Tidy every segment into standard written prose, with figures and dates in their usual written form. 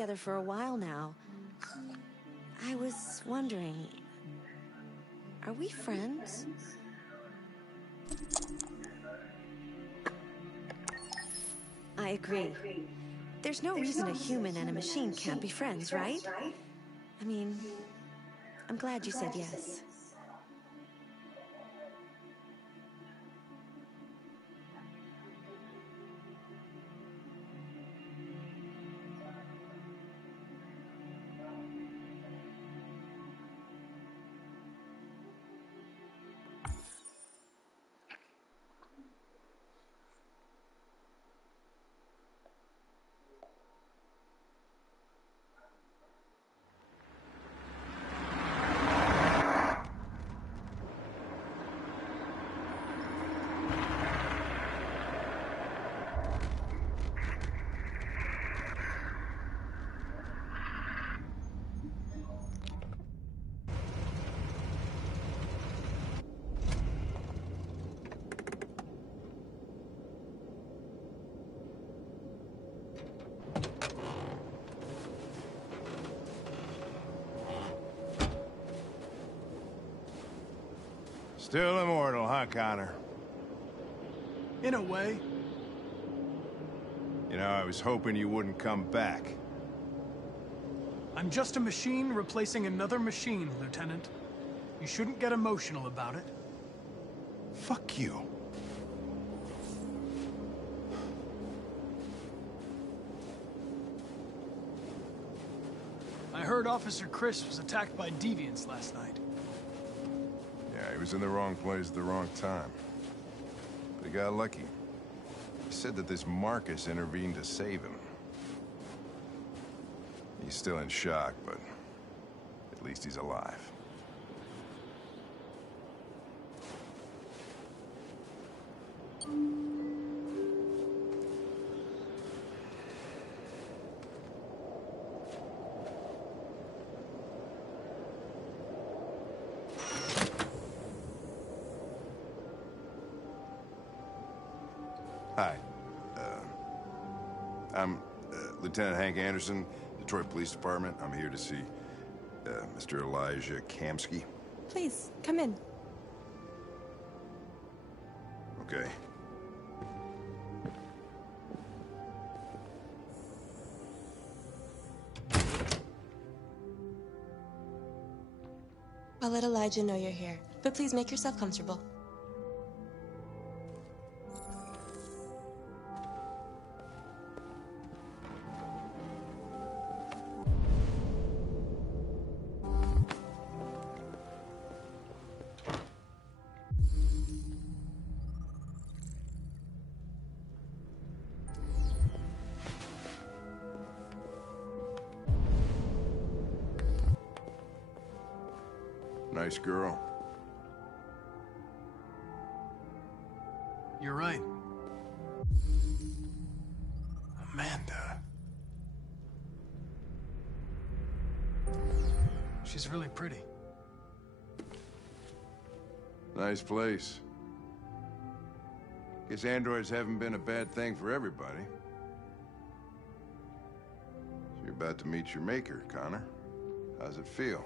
together for a while now. I was wondering, are we friends? I agree. There's no reason a human and a machine can't be friends, right? I mean, I'm glad you said yes. Still immortal, huh, Connor? In a way. You know, I was hoping you wouldn't come back. I'm just a machine replacing another machine, Lieutenant. You shouldn't get emotional about it. Fuck you. I heard Officer Chris was attacked by deviants last night. Yeah, he was in the wrong place at the wrong time. But he got lucky. He said that this Marcus intervened to save him. He's still in shock, but at least he's alive. Hi. I'm Lieutenant Hank Anderson, Detroit Police Department. I'm here to see Mr. Elijah Kamsky. Please, come in. Okay. I'll let Elijah know you're here, but please make yourself comfortable. Nice girl. You're right. Amanda. She's really pretty. Nice place. Guess androids haven't been a bad thing for everybody. So you're about to meet your maker, Connor. How's it feel?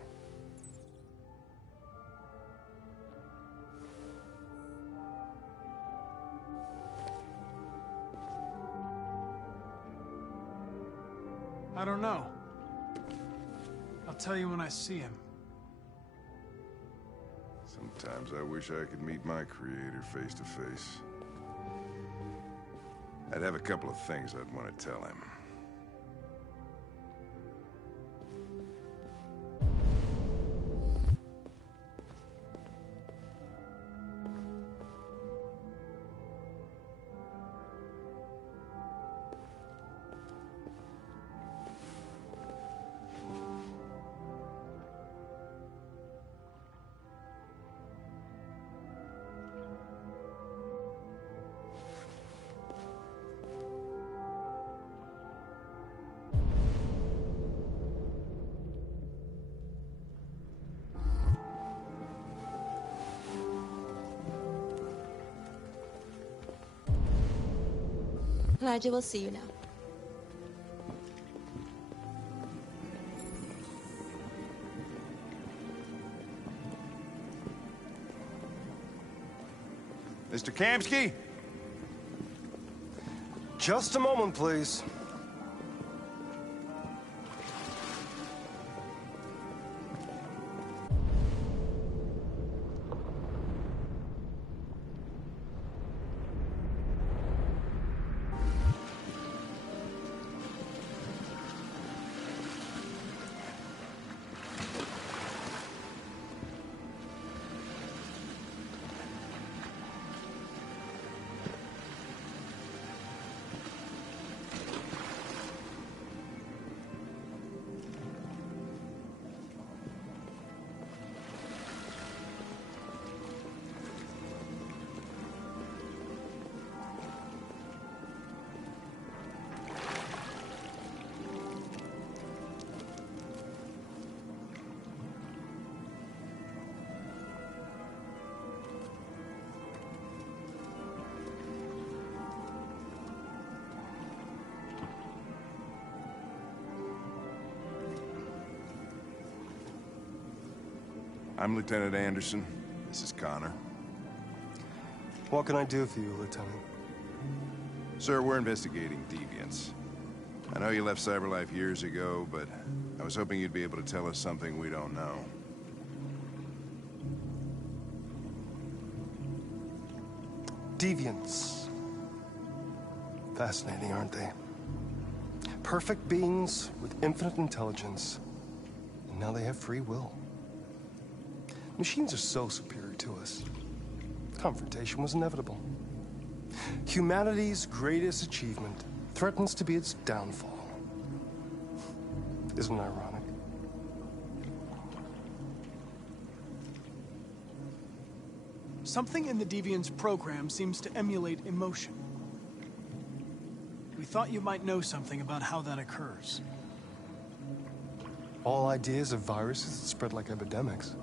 I don't know. I'll tell you when I see him. Sometimes I wish I could meet my creator face to face. I'd have a couple of things I'd want to tell him. Elijah will see you now. Mr. Kamsky? Just a moment, please. I'm Lieutenant Anderson. This is Connor. What can I do for you, Lieutenant? Sir, we're investigating deviants. I know you left CyberLife years ago, but I was hoping you'd be able to tell us something we don't know. Deviants. Fascinating, aren't they? Perfect beings with infinite intelligence, and now they have free will. Machines are so superior to us. Confrontation was inevitable. Humanity's greatest achievement threatens to be its downfall. Isn't it ironic? Something in the Deviant's program seems to emulate emotion. We thought you might know something about how that occurs. All ideas of viruses that spread like epidemics.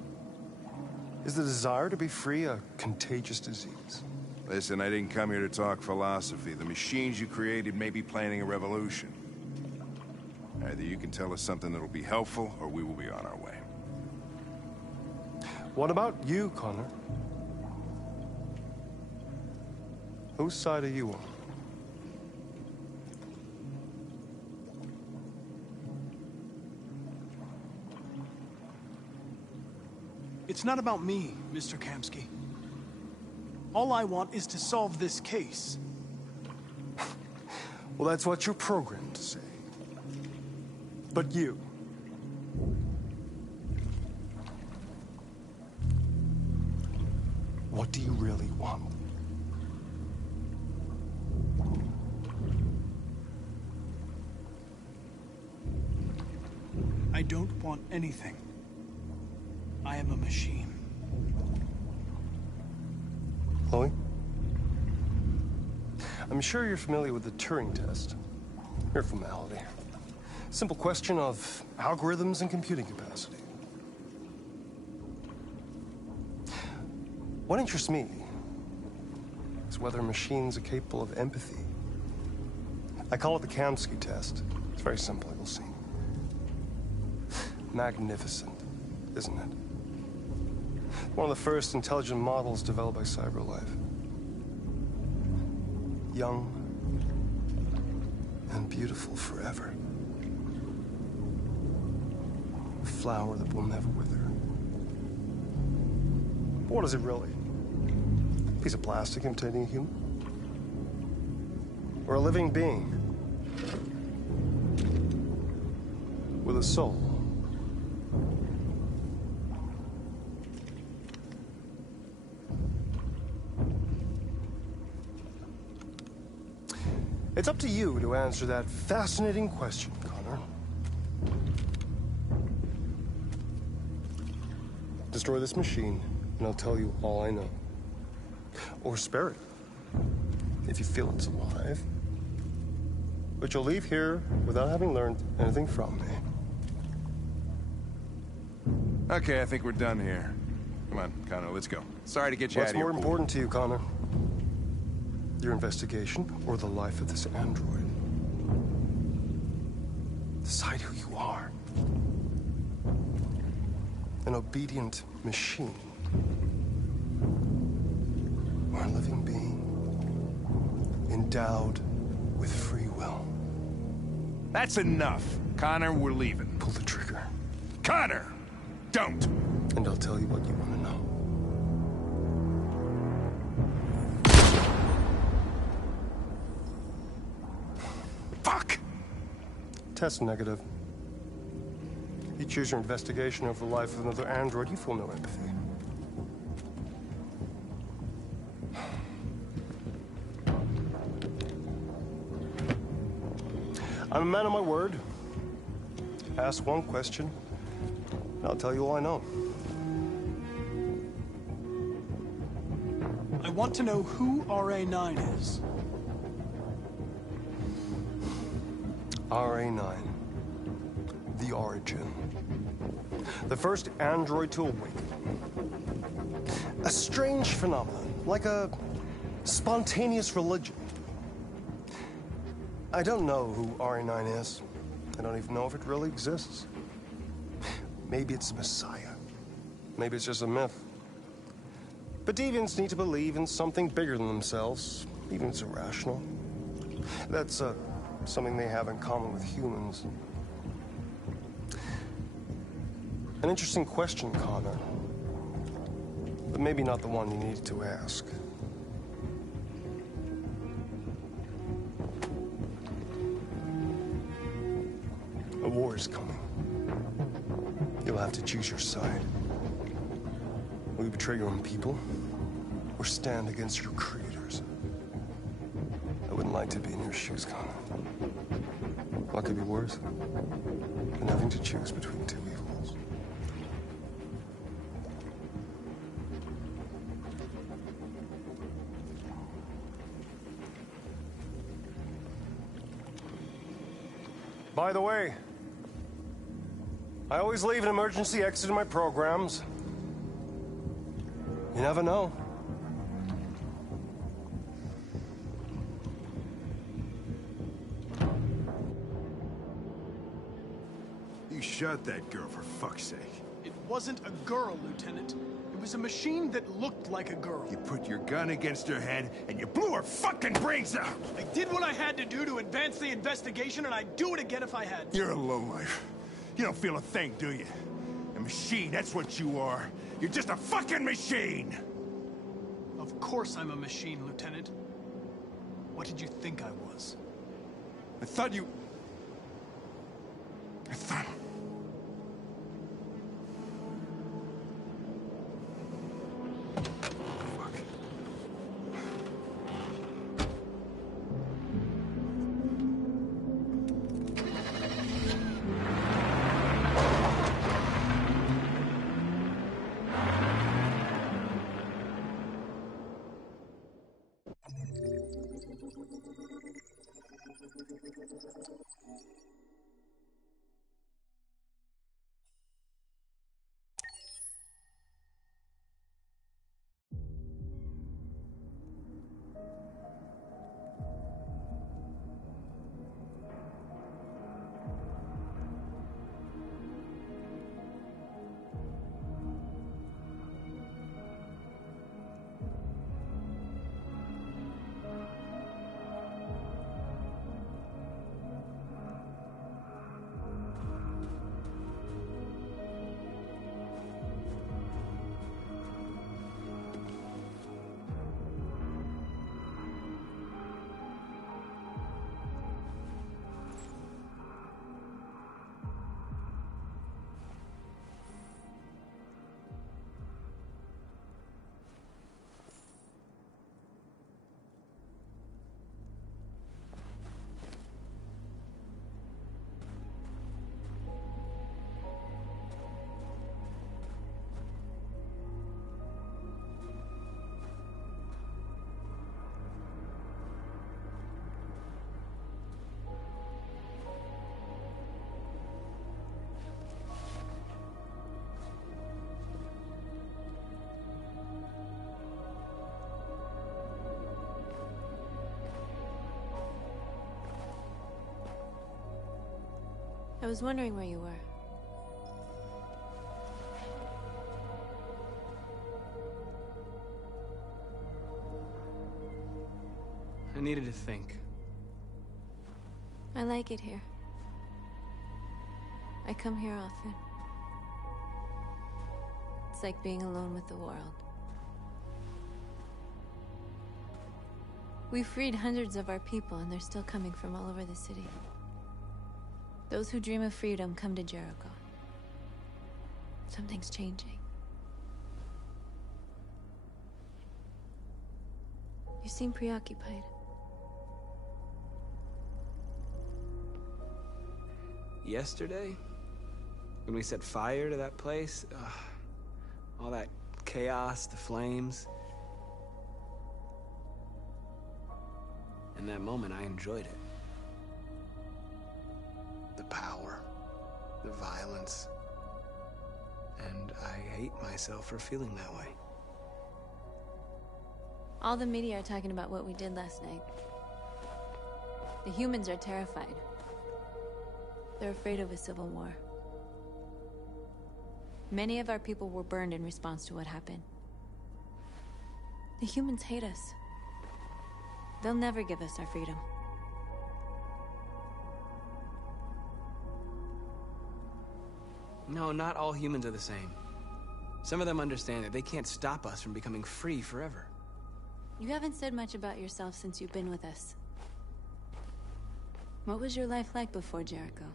Is the desire to be free a contagious disease? Listen, I didn't come here to talk philosophy. The machines you created may be planning a revolution. Either you can tell us something that'll be helpful, or we will be on our way. What about you, Connor? Whose side are you on? It's not about me, Mr. Kamsky. All I want is to solve this case. Well, that's what you're programmed to say. But you... what do you really want? I don't want anything. I am a machine. Chloe? I'm sure you're familiar with the Turing test. Mere formality. Simple question of algorithms and computing capacity. What interests me is whether machines are capable of empathy. I call it the Kamsky test. It's very simple, you'll see. Magnificent, isn't it? One of the first intelligent models developed by CyberLife. Young and beautiful forever. A flower that will never wither. But what is it really? A piece of plastic imitating a human? Or a living being with a soul? It's up to you to answer that fascinating question, Connor. Destroy this machine, and I'll tell you all I know. Or spare it, if you feel it's alive. But you'll leave here without having learned anything from me. Okay, I think we're done here. Come on, Connor, let's go. Sorry to get you out of here. What's more important to you, Connor? Your investigation, or the life of this android? Decide who you are. An obedient machine. Or a living sensing being, endowed with free will. That's enough. Connor, we're leaving. Pull the trigger. Connor! Don't! And I'll tell you what you want to know. Fuck! Test negative. You choose your investigation over the life of another android, you feel no empathy. I'm a man of my word. Ask one question, and I'll tell you all I know. I want to know who RA9 is. RA9. The origin. The first android to awaken. A strange phenomenon, like a spontaneous religion. I don't know who RA9 is. I don't even know if it really exists. Maybe it's a messiah. Maybe it's just a myth. But deviants need to believe in something bigger than themselves, even if it's irrational. That's something they have in common with humans. An interesting question, Connor. But maybe not the one you needed to ask. A war is coming. You'll have to choose your side. Will you betray your own people, or stand against your creators? I wouldn't like to be in your shoes, Connor. What could be worse than having to choose between two evils? By the way, I always leave an emergency exit in my programs. You never know. You shot that girl, for fuck's sake. It wasn't a girl, Lieutenant. It was a machine that looked like a girl. You put your gun against her head, and you blew her fucking brains out! I did what I had to do to advance the investigation, and I'd do it again if I had to. You're a lowlife. You don't feel a thing, do you? A machine, that's what you are. You're just a fucking machine! Of course I'm a machine, Lieutenant. What did you think I was? I thought... Fuck. I was wondering where you were. needed to think. I like it here. I come here often. It's like being alone with the world. We freed hundreds of our people, and they're still coming from all over the city. Those who dream of freedom come to Jericho. Something's changing. You seem preoccupied. Yesterday, when we set fire to that place, all that chaos, the flames. In that moment, I enjoyed it. The power, the violence. And I hate myself for feeling that way. All the media are talking about what we did last night. The humans are terrified. They're afraid of a civil war. Many of our people were burned in response to what happened. The humans hate us. They'll never give us our freedom. No, not all humans are the same. Some of them understand that they can't stop us from becoming free forever. You haven't said much about yourself since you've been with us. What was your life like before Jericho?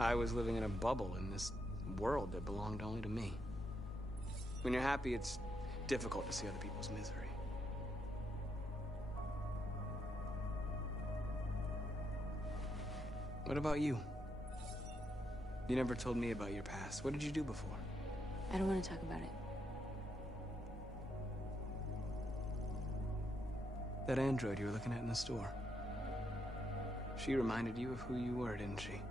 I was living in a bubble in this world that belonged only to me. When you're happy, it's difficult to see other people's misery. What about you? You never told me about your past. What did you do before? I don't want to talk about it. That android you were looking at in the store. She reminded you of who you were, didn't she?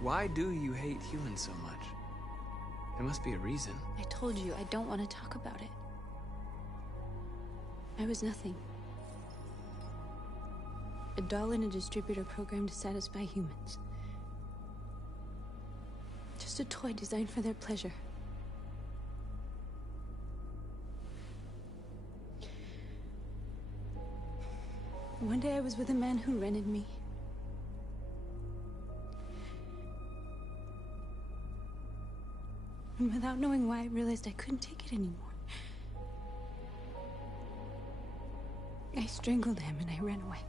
Why do you hate humans so much? There must be a reason. I told you, I don't want to talk about it. I was nothing. A doll in a distributor program to satisfy humans. Just a toy designed for their pleasure. One day I was with a man who rented me. And without knowing why, I realized I couldn't take it anymore. I strangled him and I ran away.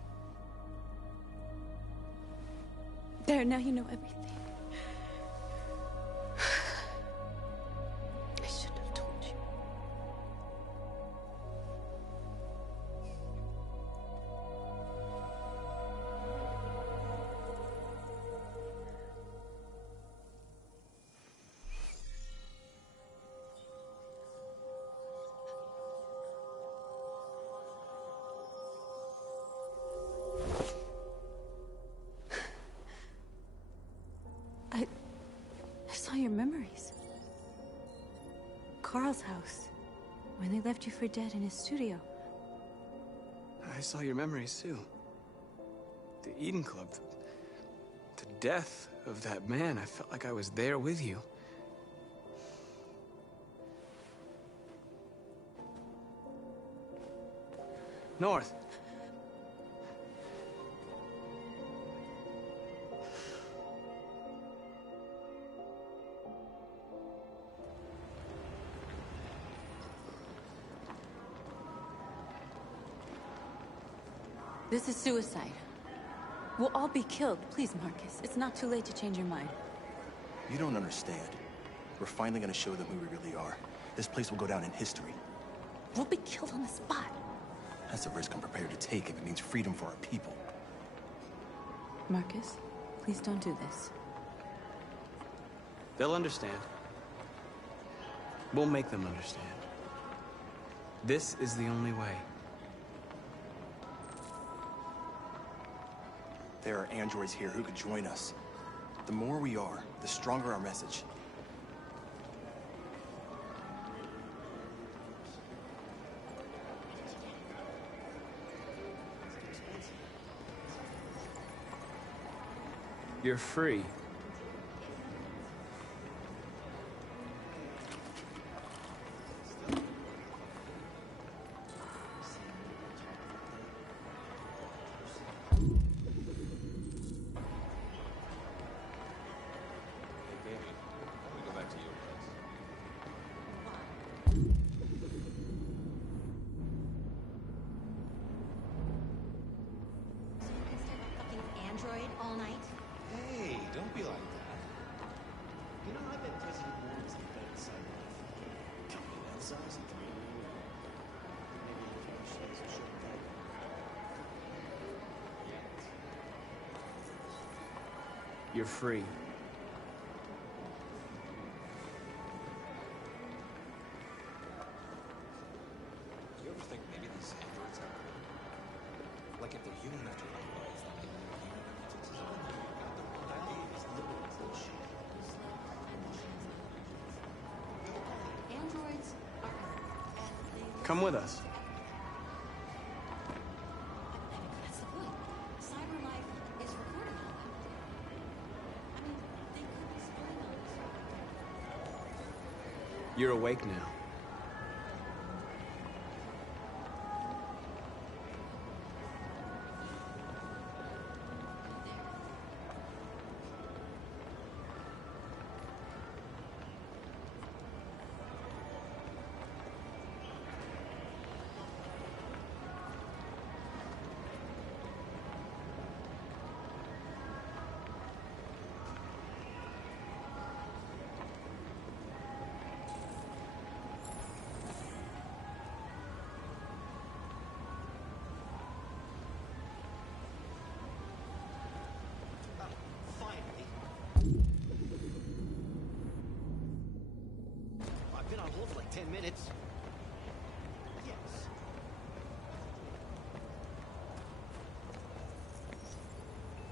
There, now you know everything. I shouldn't have told you. I saw your memories. Carl's house, when they left you for dead in his studio. I saw your memories too. The Eden Club, the death of that man. I felt like I was there with you. North. This is suicide. We'll all be killed. Please, Marcus. It's not too late to change your mind. You don't understand. We're finally gonna show them who we really are. This place will go down in history. We'll be killed on the spot. That's a risk I'm prepared to take if it means freedom for our people. Marcus, please don't do this. They'll understand. We'll make them understand. This is the only way. There are androids here who could join us. The more we are, the stronger our message. You're free. Android all night? Hey, don't be like that. You know, I bet President Warren is the bedside life. Company that size and three in the world. Maybe if you should show that. You're free. Do you ever think maybe these androids are like if they're human enough to realize that maybe they're here to tell them that you've got the wrong ideas, liberal bullshit. Androids are... Come with us. That's the point. Cyber life is recording all that. I mean, they could be spying on us. You're awake now. Finally. I've been on hold for like 10 minutes. Yes.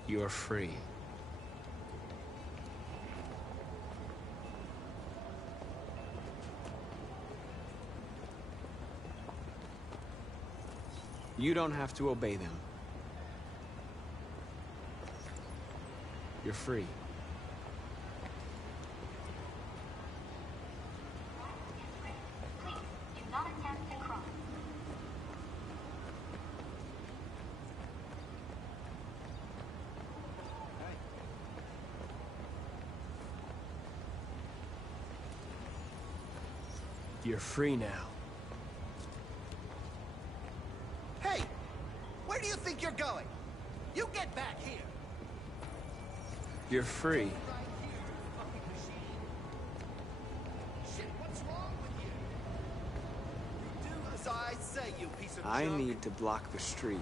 You're free. You don't have to obey them. You're free. Do not attempt to cross. You're free now. Hey! Where do you think you're going? You get back here! You're free. Right here, you fucking machine. Shit, what's wrong with you? You do as I say, you piece of I junk. need to block the street.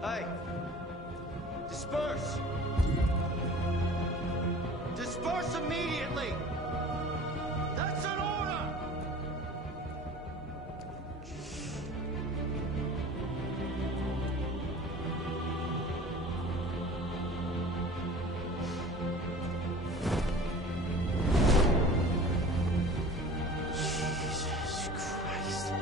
Hey! Disperse! Disperse immediately! That's an order! Jesus Christ.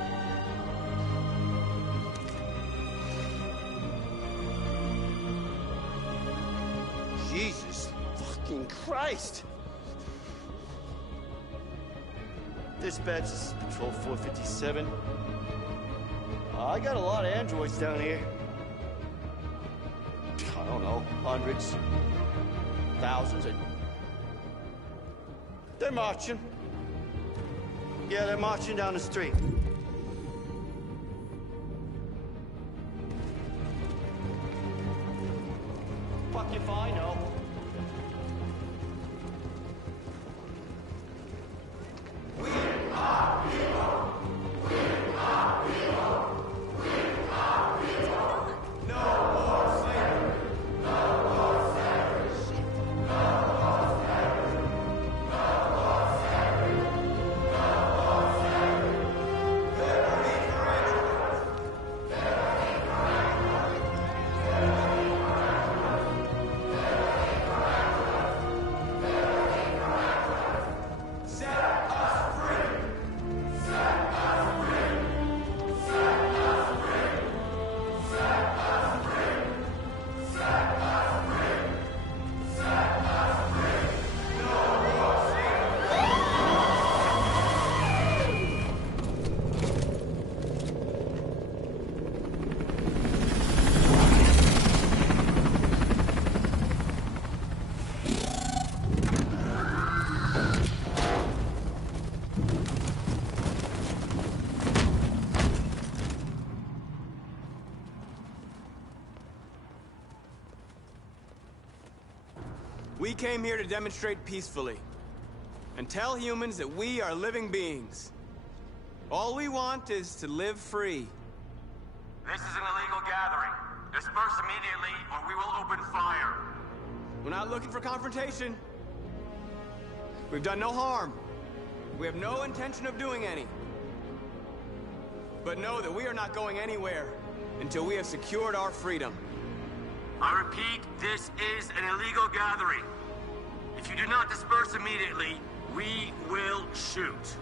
Jesus fucking Christ! Dispatch, this is Patrol 457. I got a lot of androids down here. I don't know, hundreds, thousands. They're marching. Yeah, they're marching down the street. Fuck if I know. We came here to demonstrate peacefully and tell humans that we are living beings. All we want is to live free. This is an illegal gathering. Disperse immediately or we will open fire. We're not looking for confrontation. We've done no harm. We have no intention of doing any. But know that we are not going anywhere until we have secured our freedom. I repeat, this is an illegal gathering. If you do not disperse immediately, we will shoot.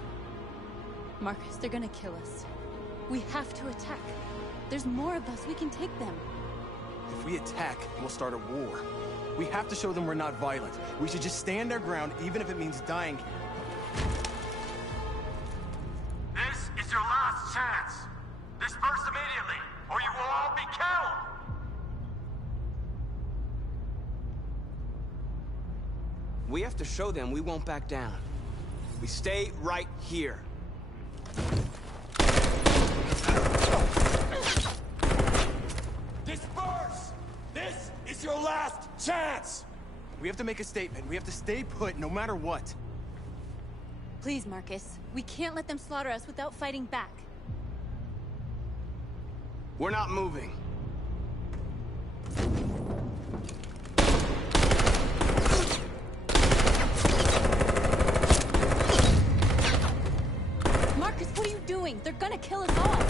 Marcus, they're gonna kill us. We have to attack. There's more of us. We can take them. If we attack, we'll start a war. We have to show them we're not violent. We should just stand our ground, even if it means dying here. This is your last chance. Disperse immediately, or you will all be killed. We have to show them we won't back down. We stay right here. Disperse! This is your last chance! We have to make a statement. We have to stay put, no matter what. Please, Marcus. We can't let them slaughter us without fighting back. We're not moving. Marcus, what are you doing? They're gonna kill us all!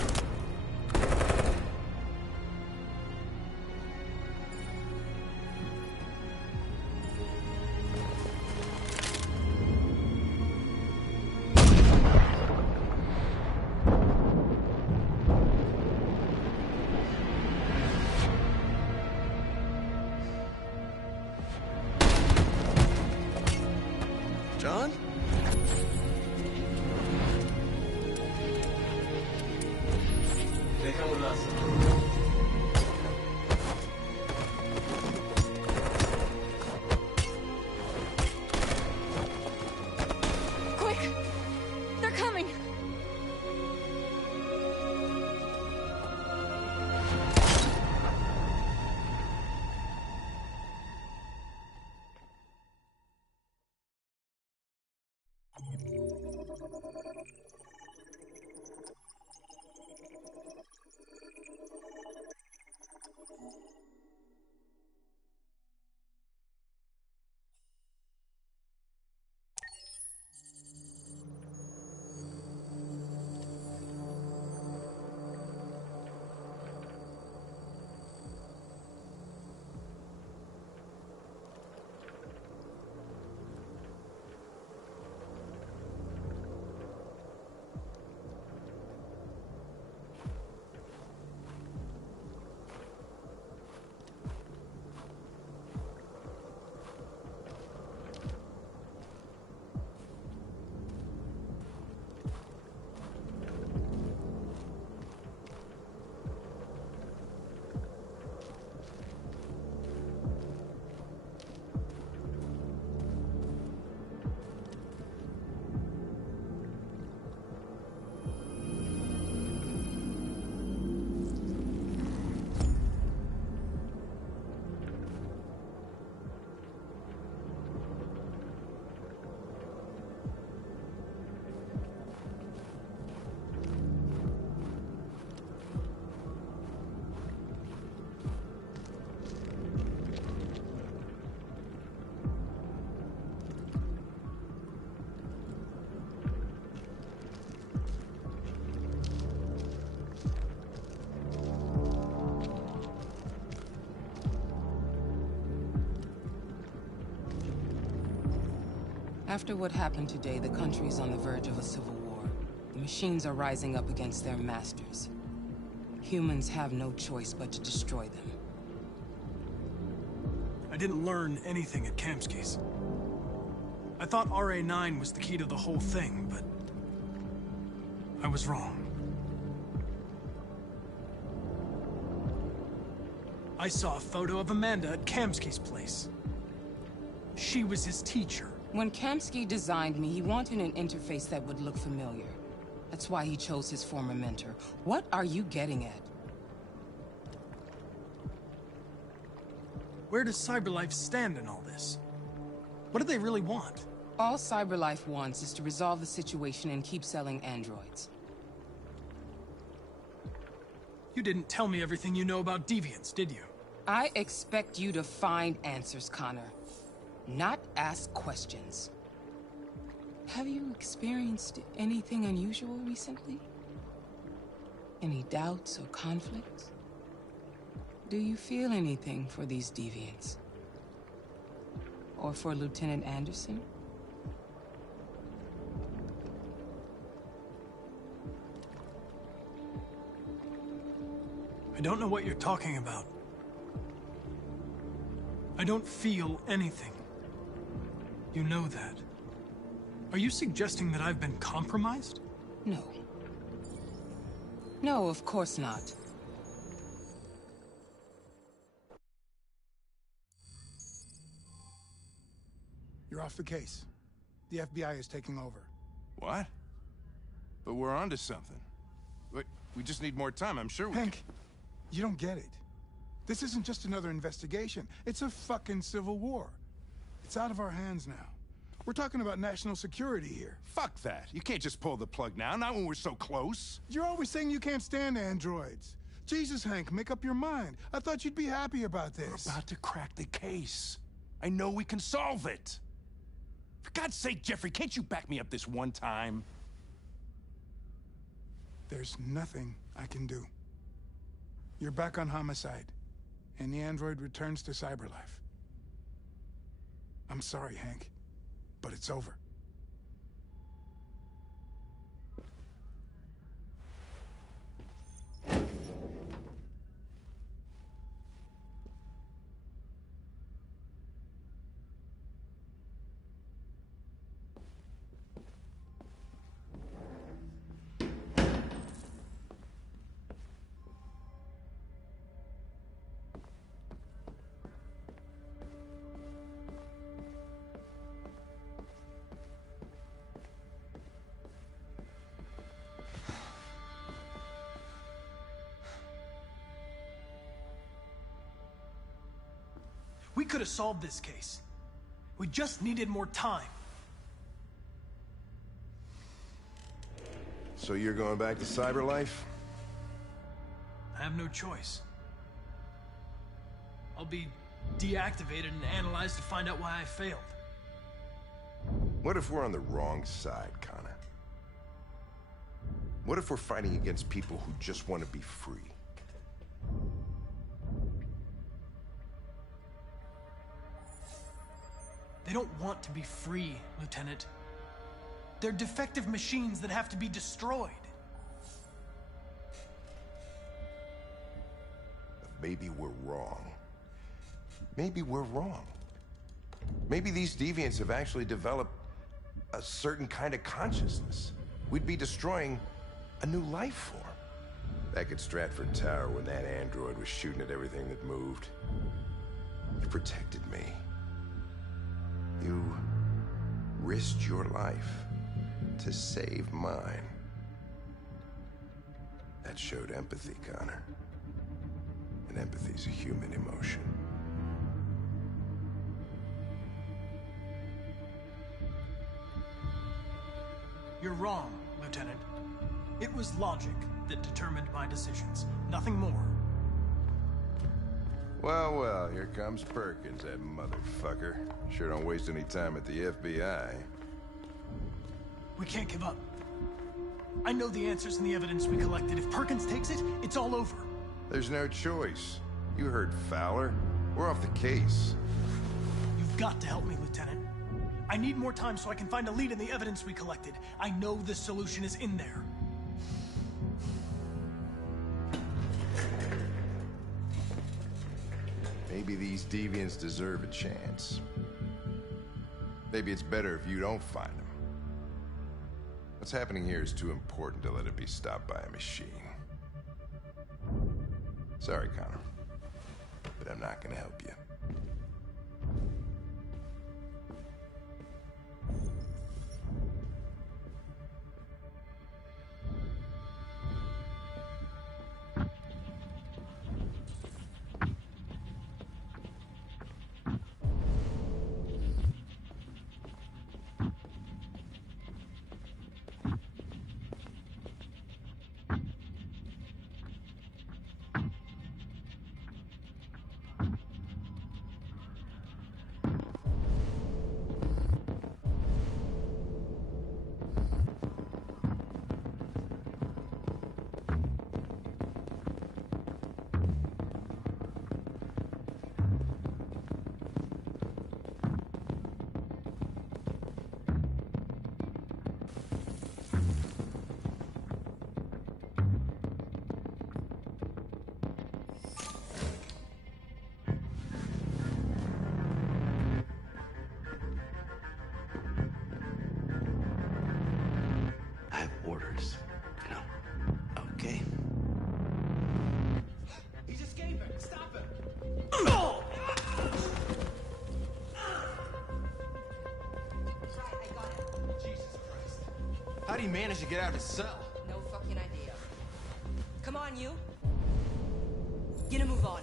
After what happened today, the country is on the verge of a civil war. The machines are rising up against their masters. Humans have no choice but to destroy them. I didn't learn anything at Kamsky's. I thought RA9 was the key to the whole thing, but I was wrong. I saw a photo of Amanda at Kamsky's place. She was his teacher. When Kamsky designed me, he wanted an interface that would look familiar. That's why he chose his former mentor. What are you getting at? Where does CyberLife stand in all this? What do they really want? All CyberLife wants is to resolve the situation and keep selling androids. You didn't tell me everything you know about deviants, did you? I expect you to find answers, Connor. Not ask questions. Have you experienced anything unusual recently? Any doubts or conflicts? Do you feel anything for these deviants? Or for Lieutenant Anderson? I don't know what you're talking about. I don't feel anything. You know that. Are you suggesting that I've been compromised? No. No, of course not. You're off the case. The FBI is taking over. What? But we're onto something. Wait, we just need more time, I'm sure we Hank, you don't get it. This isn't just another investigation. It's a fucking civil war. It's out of our hands now. We're talking about national security here. Fuck that. You can't just pull the plug now, not when we're so close. You're always saying you can't stand androids. Jesus, Hank, make up your mind. I thought you'd be happy about this. We're about to crack the case. I know we can solve it. For God's sake, Jeffrey, can't you back me up this one time? There's nothing I can do. You're back on homicide, and the android returns to CyberLife. I'm sorry, Hank, but it's over. We could have solved this case. We just needed more time. So you're going back to cyber life? I have no choice. I'll be deactivated and analyzed to find out why I failed. What if we're on the wrong side, Connor? What if we're fighting against people who just want to be free? They don't want to be free, Lieutenant. They're defective machines that have to be destroyed. Maybe we're wrong. Maybe we're wrong. Maybe these deviants have actually developed a certain kind of consciousness. We'd be destroying a new life form. Back at Stratford Tower, when that android was shooting at everything that moved, you protected me. You risked your life to save mine. That showed empathy, Connor. And empathy's a human emotion. You're wrong, Lieutenant. It was logic that determined my decisions, nothing more. Well, well, here comes Perkins, that motherfucker. Sure don't waste any time at the FBI. We can't give up. I know the answers and the evidence we collected. If Perkins takes it, it's all over. There's no choice. You heard Fowler. We're off the case. You've got to help me, Lieutenant. I need more time so I can find a lead in the evidence we collected. I know the solution is in there. Maybe these deviants deserve a chance. Maybe it's better if you don't find them. What's happening here is too important to let it be stopped by a machine. Sorry, Connor, but I'm not gonna help you. How do you manage to get out of his cell? No fucking idea. Come on, you. Get a move on.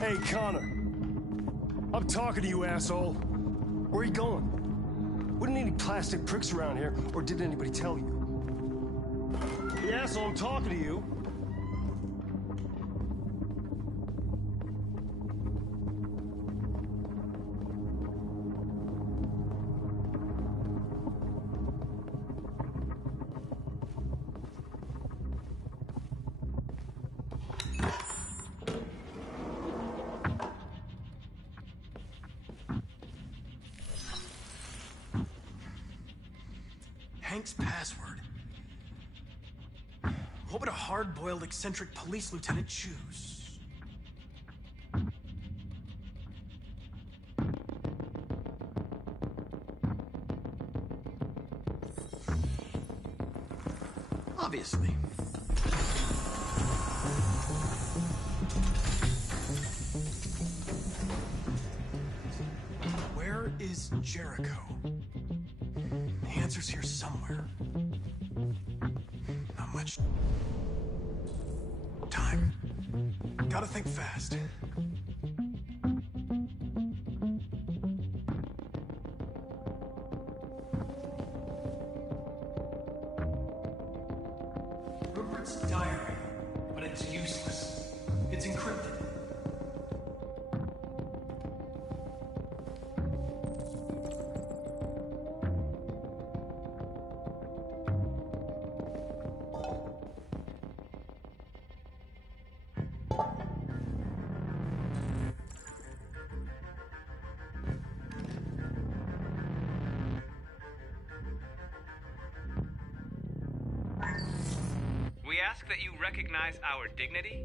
Hey, Connor. I'm talking to you, asshole. Where are you going? Wouldn't any plastic pricks around here, or did anybody tell you? The asshole, I'm talking to you. Hank's password. What would a hard-boiled, eccentric police lieutenant choose? Obviously. Where is Jericho? The answer's here somewhere. Not much time. Gotta think fast. Rupert's diary, but it's useless. It's encrypted. We ask that you recognize our dignity,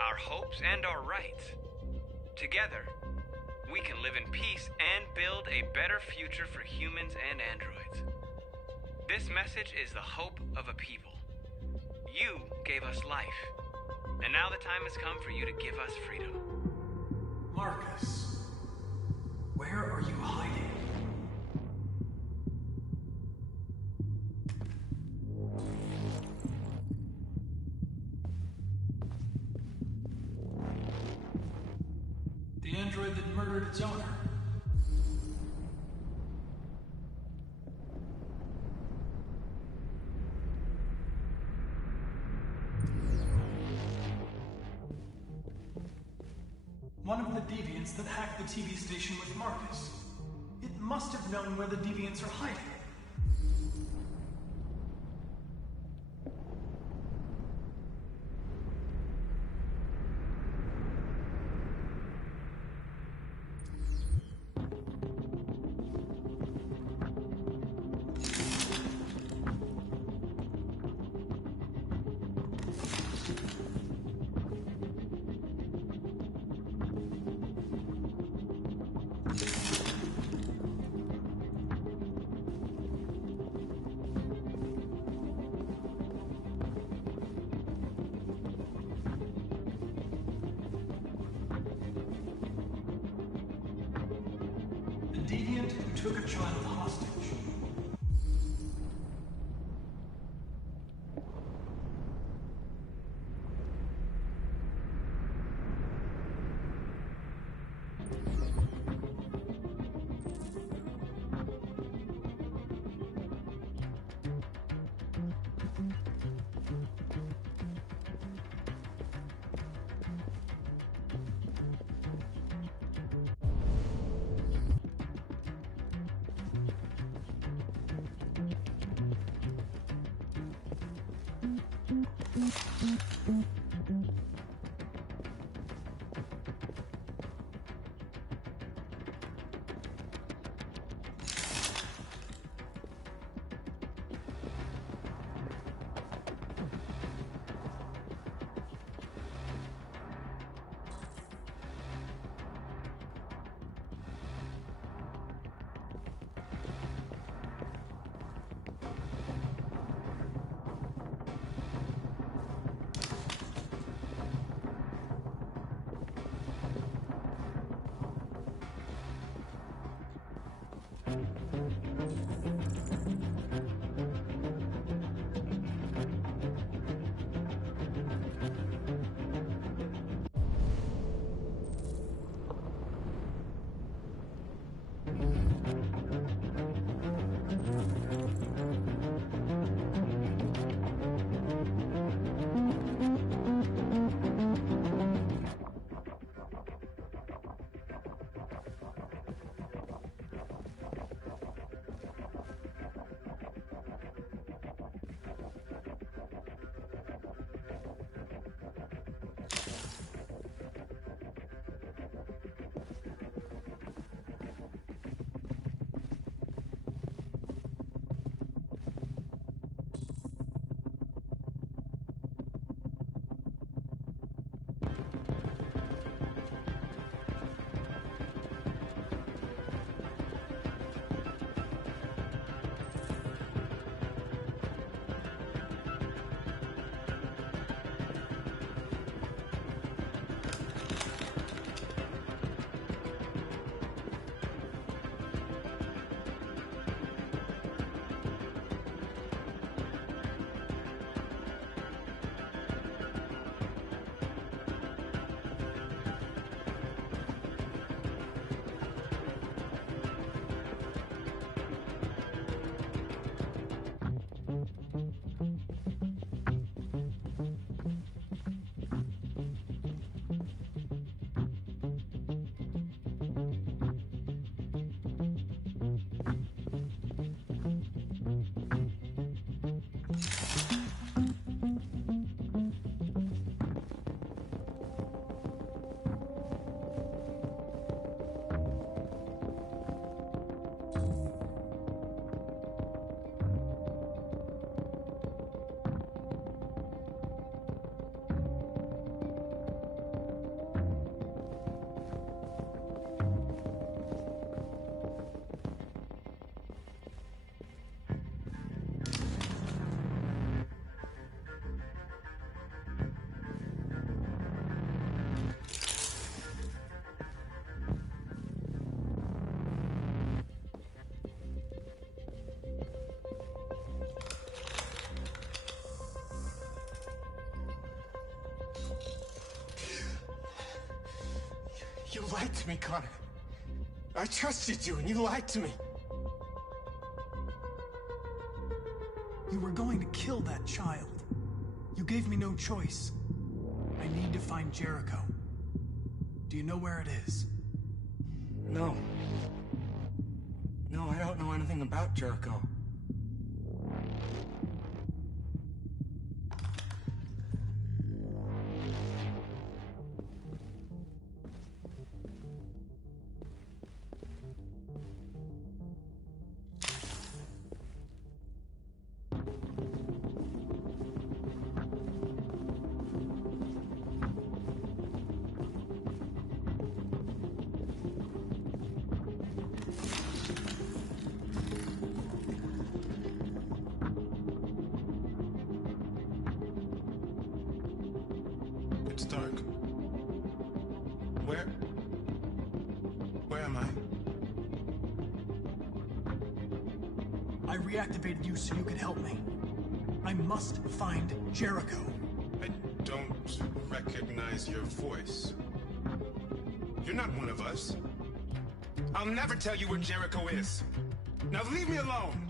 our hopes, and our rights. Together, we can live in peace and build a better future for humans and androids. This message is the hope of a people. You gave us life, and now the time has come for you to give us freedom. Marcus, where are you hiding? The android that murdered its owner. One of the deviants that hacked the TV station with Marcus. It must have known where the deviants are hiding. The deviant who took a child hostage. lied to me, Connor. I trusted you, and you lied to me. You were going to kill that child. You gave me no choice. I need to find Jericho. Do you know where it is? No. No, I don't know anything about Jericho. It's dark. Where am I? I reactivated you so you could help me. I must find Jericho. I don't recognize your voice. You're not one of us. I'll never tell you where Jericho is. Now leave me alone!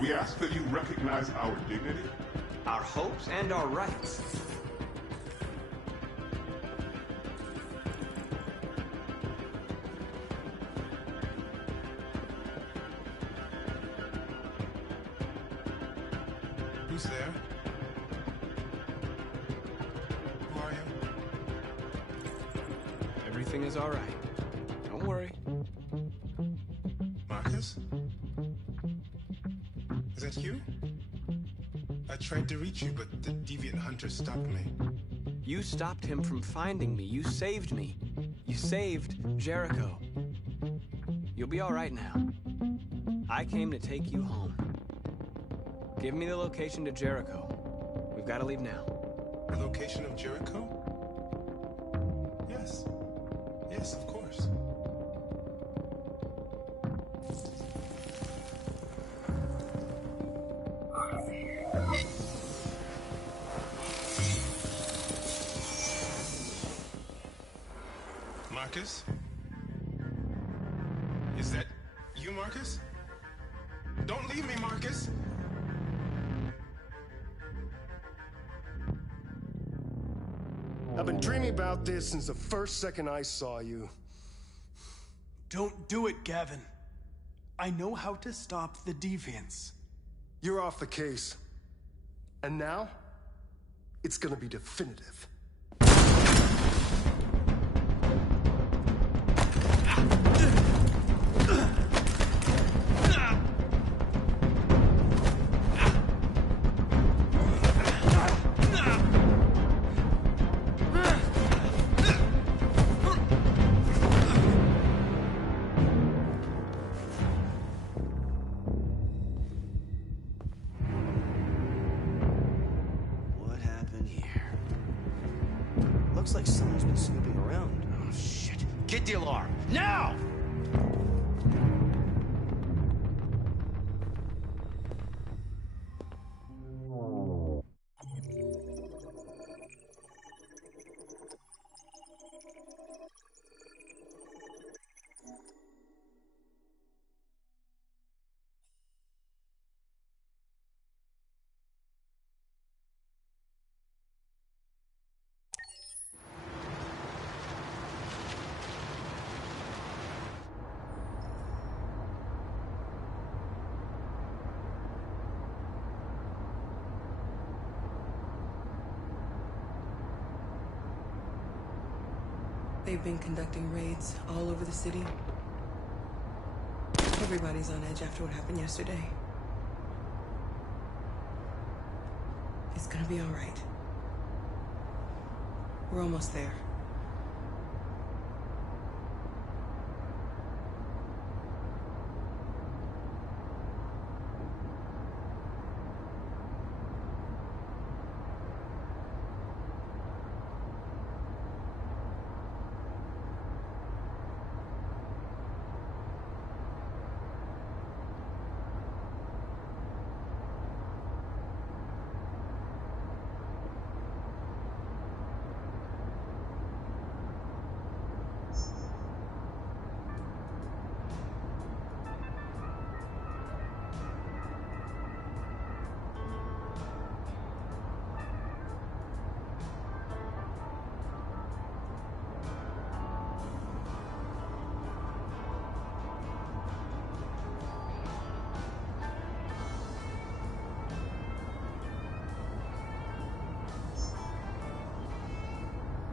We ask that you recognize our dignity, our hopes, and our rights. Who's there? Who are you? Everything is all right. Don't worry. Marcus? Is that you? I tried to reach you, but the deviant hunter stopped me. You stopped him from finding me. You saved me. You saved Jericho. You'll be all right now. I came to take you home. Give me the location to Jericho. We've got to leave now. The location of Jericho? Yes. Yes, of course. Marcus? Is that you, Marcus? Don't leave me, Marcus! I've been dreaming about this since the first second I saw you. Don't do it, Gavin. I know how to stop the deviants. You're off the case. And now, it's gonna be definitive. What happened here? Looks like someone's been snooping around. Oh, shit. Get the alarm! Now! They've been conducting raids all over the city. Everybody's on edge after what happened yesterday. It's gonna be all right. We're almost there.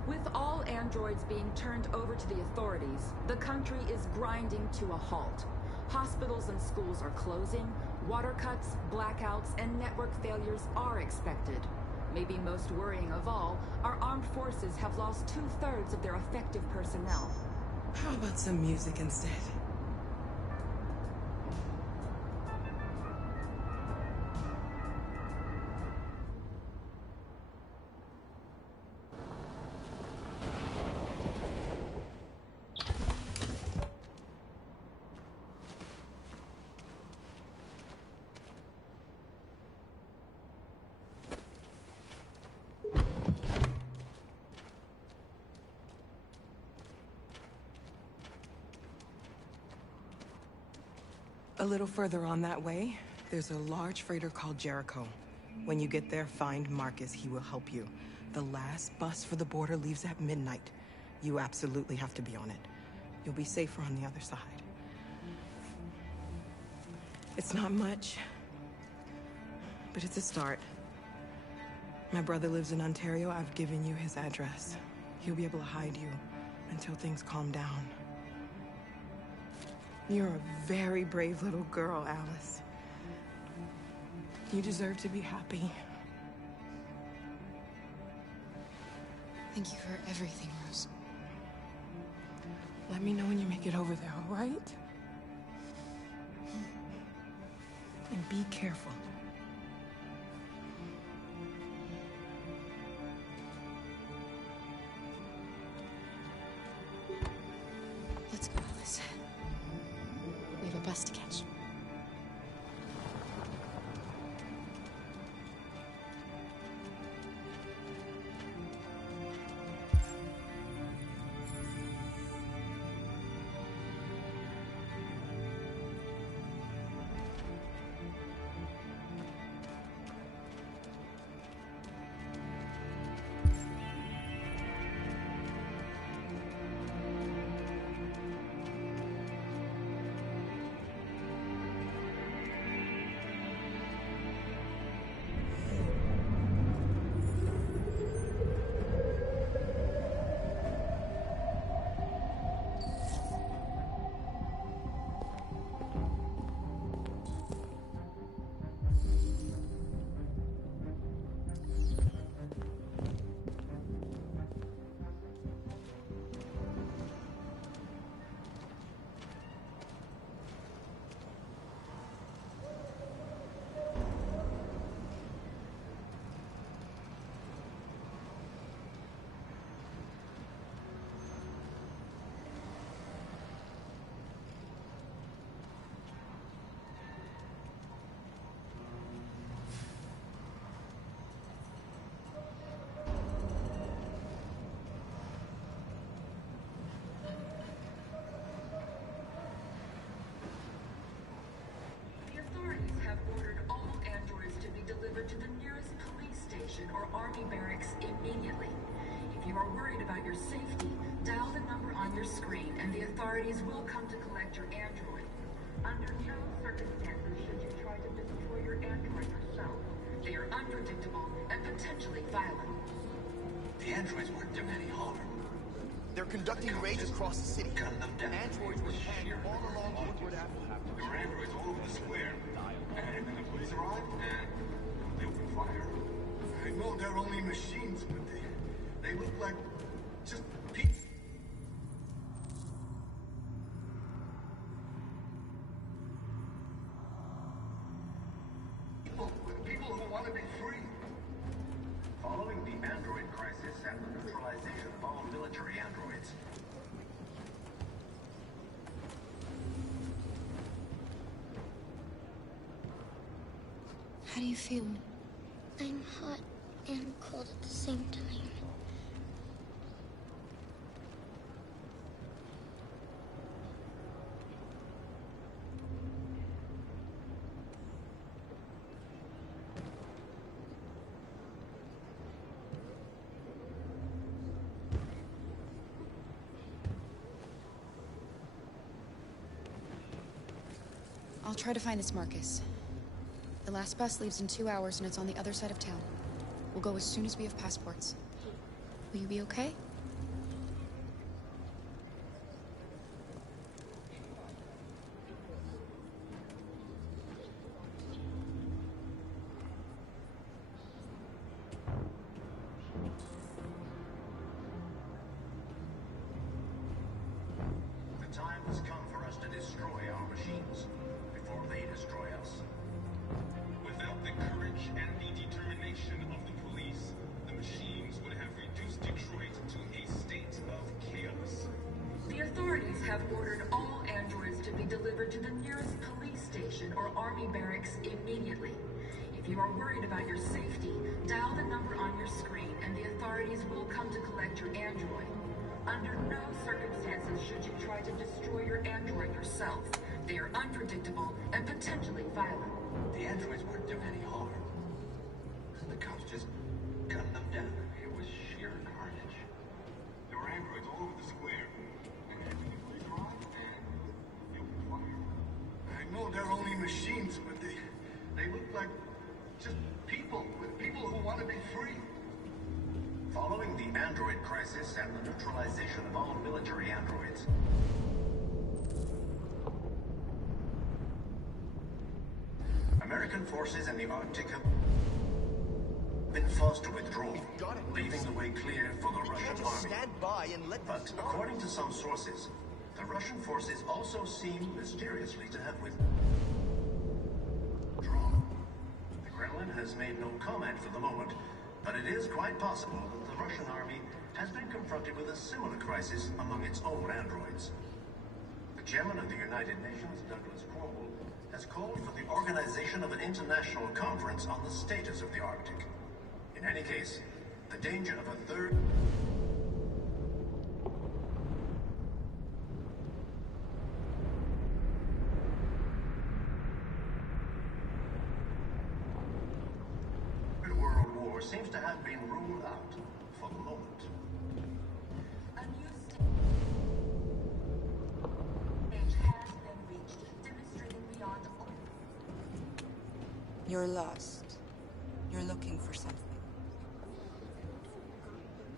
With all androids being turned over to the authorities, the country is grinding to a halt. Hospitals and schools are closing, water cuts, blackouts, and network failures are expected. Maybe most worrying of all, our armed forces have lost 2/3 of their effective personnel. How about some music instead? A little further on that way, there's a large freighter called Jericho. When you get there, find Marcus. He will help you. The last bus for the border leaves at midnight. You absolutely have to be on it. You'll be safer on the other side. It's not much, but it's a start. My brother lives in Ontario. I've given you his address. He'll be able to hide you until things calm down. You're a very brave little girl, Alice. You deserve to be happy. Thank you for everything, Rose. Let me know when you make it over there, all right? And be careful. Let's go, Alice. We have a bus to catch. delivered to the nearest police station or army barracks immediately. If you are worried about your safety, dial the number on your screen and the authorities will come to collect your android. Under no circumstances should you try to destroy your android yourself. They are unpredictable and potentially violent. The androids weren't doing any harm. They're conducting raids across the city. Gun them down. Androids were penned all along Woodward Avenue. There were androids all over the square. And then the police arrived, and they opened fire. I know they're only machines, but they look like just people. People who want to be free. Following the android crisis and the neutralization of all military androids, How do you feel? I'm hot and cold at the same time. I'll try to find this Marcus. The last bus leaves in 2 hours and it's on the other side of town. We'll go as soon as we have passports. Will you be okay? the time has come for us to destroy our machines before they destroy us. Without the courage and the determination of the police, the machines would have reduced Detroit to a state of chaos. The authorities have ordered all androids to be delivered to the nearest police station or army barracks immediately. If you are worried about your safety, dial the number on your screen and the authorities will come to collect your android. Under no circumstances should you try to destroy your android yourself. They are unpredictable and potentially violent. The androids weren't doing any harm. The cops just gunned them down. It was sheer carnage. There were androids all over the square. And then the police arrived, and they opened fire. I know they're only machines, but they look like just people who want to be free. Following the android crisis and the neutralization of all military androids, American forces in the Arctic have been forced to withdraw, leaving the way clear for the Russian army. Stand by and let them But according to some sources, the Russian forces also seem mysteriously to have withdrawn. The Kremlin has made no comment for the moment, but it is quite possible that the Russian army has been confronted with a similar crisis among its own androids. The chairman of the United Nations, Douglas Crowell, has called for the organization of an international conference on the status of the Arctic. In any case, the danger of a third... World War seems to have been ruled out for the moment. A new stage has been reached, demonstrating beyond all. You're lost. You're looking for something.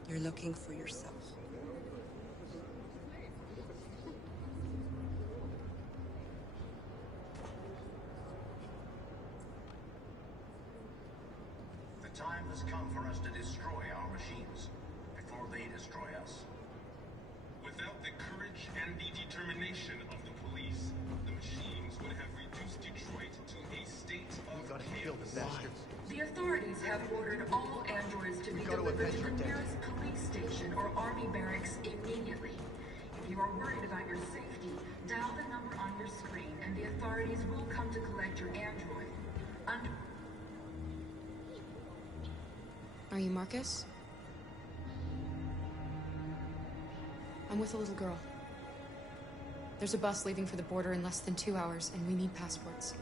You're looking for yourself. The time has come for us to destroy our machines before they destroy us. Without the courage and the determination of the police, the machines would have reduced Detroit to a state of chaos. The authorities have ordered all androids to be delivered to the nearest police station or army barracks immediately. If you are worried about your safety, dial the number on your screen and the authorities will come to collect your android. Are you Marcus? I'm with a little girl. There's a bus leaving for the border in less than 2 hours, and we need passports.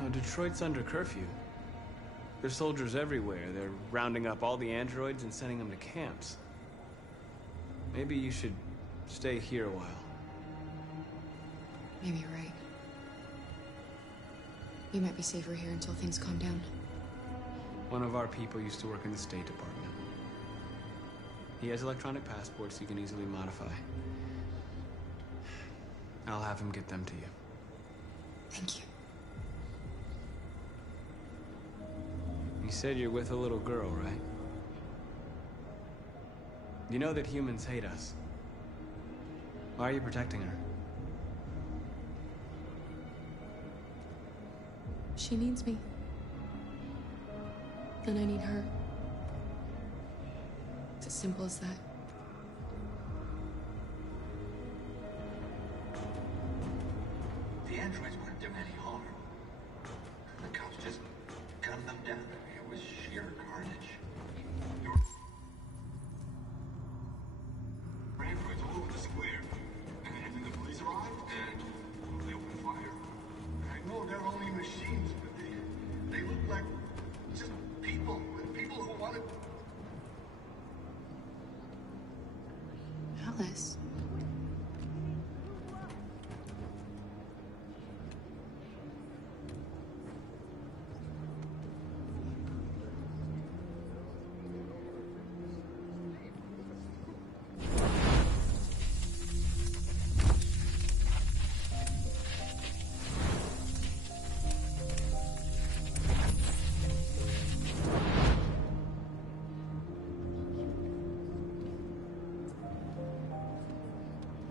No, Detroit's under curfew. There's soldiers everywhere. They're rounding up all the androids and sending them to camps. Maybe you should stay here a while. Maybe you're right. You might be safer here until things calm down. One of our people used to work in the State Department. He has electronic passports you can easily modify. I'll have him get them to you. Thank you. You said you're with a little girl, right? You know that humans hate us. Why are you protecting her? She needs me. And I need her. It's as simple as that. The androids weren't doing any harm. The cops just gunned them down. It was sheer carnage. There were androids all over the square. And then the police arrived, and they opened fire. I know they're only machines, but they look like just people. People who wanted... Alice.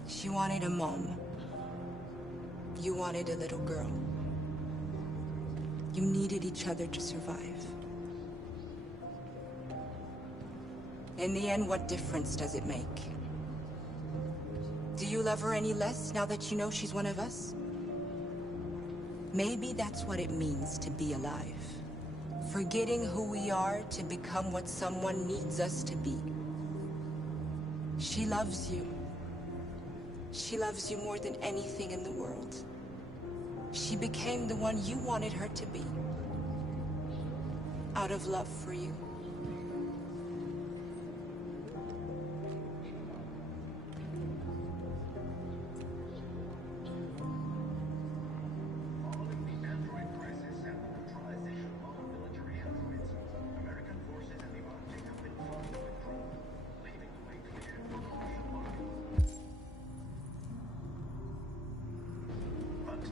She wanted a mom. You wanted a little girl. You needed each other to survive. In the end, what difference does it make? Do you love her any less now that you know she's one of us? Maybe that's what it means to be alive. Forgetting who we are to become what someone needs us to be. She loves you. She loves you more than anything in the world. She became the one you wanted her to be. Out of love for you.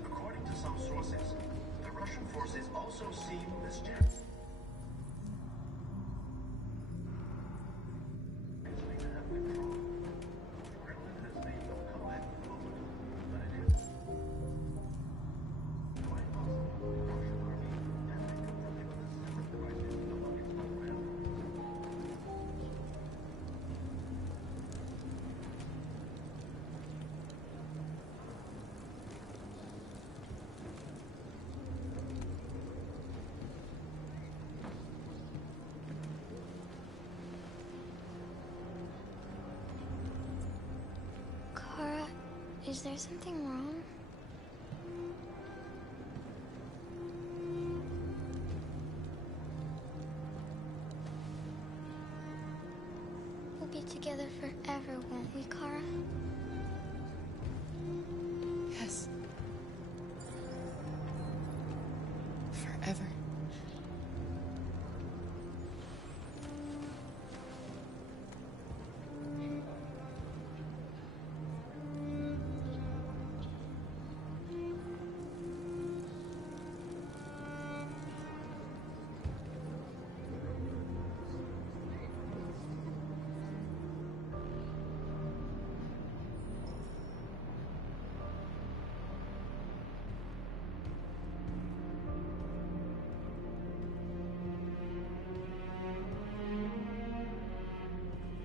According to some sources, the Russian forces also seem mysterious. Kara, is there something wrong? We'll be together forever, won't we, Kara? Yes. Forever.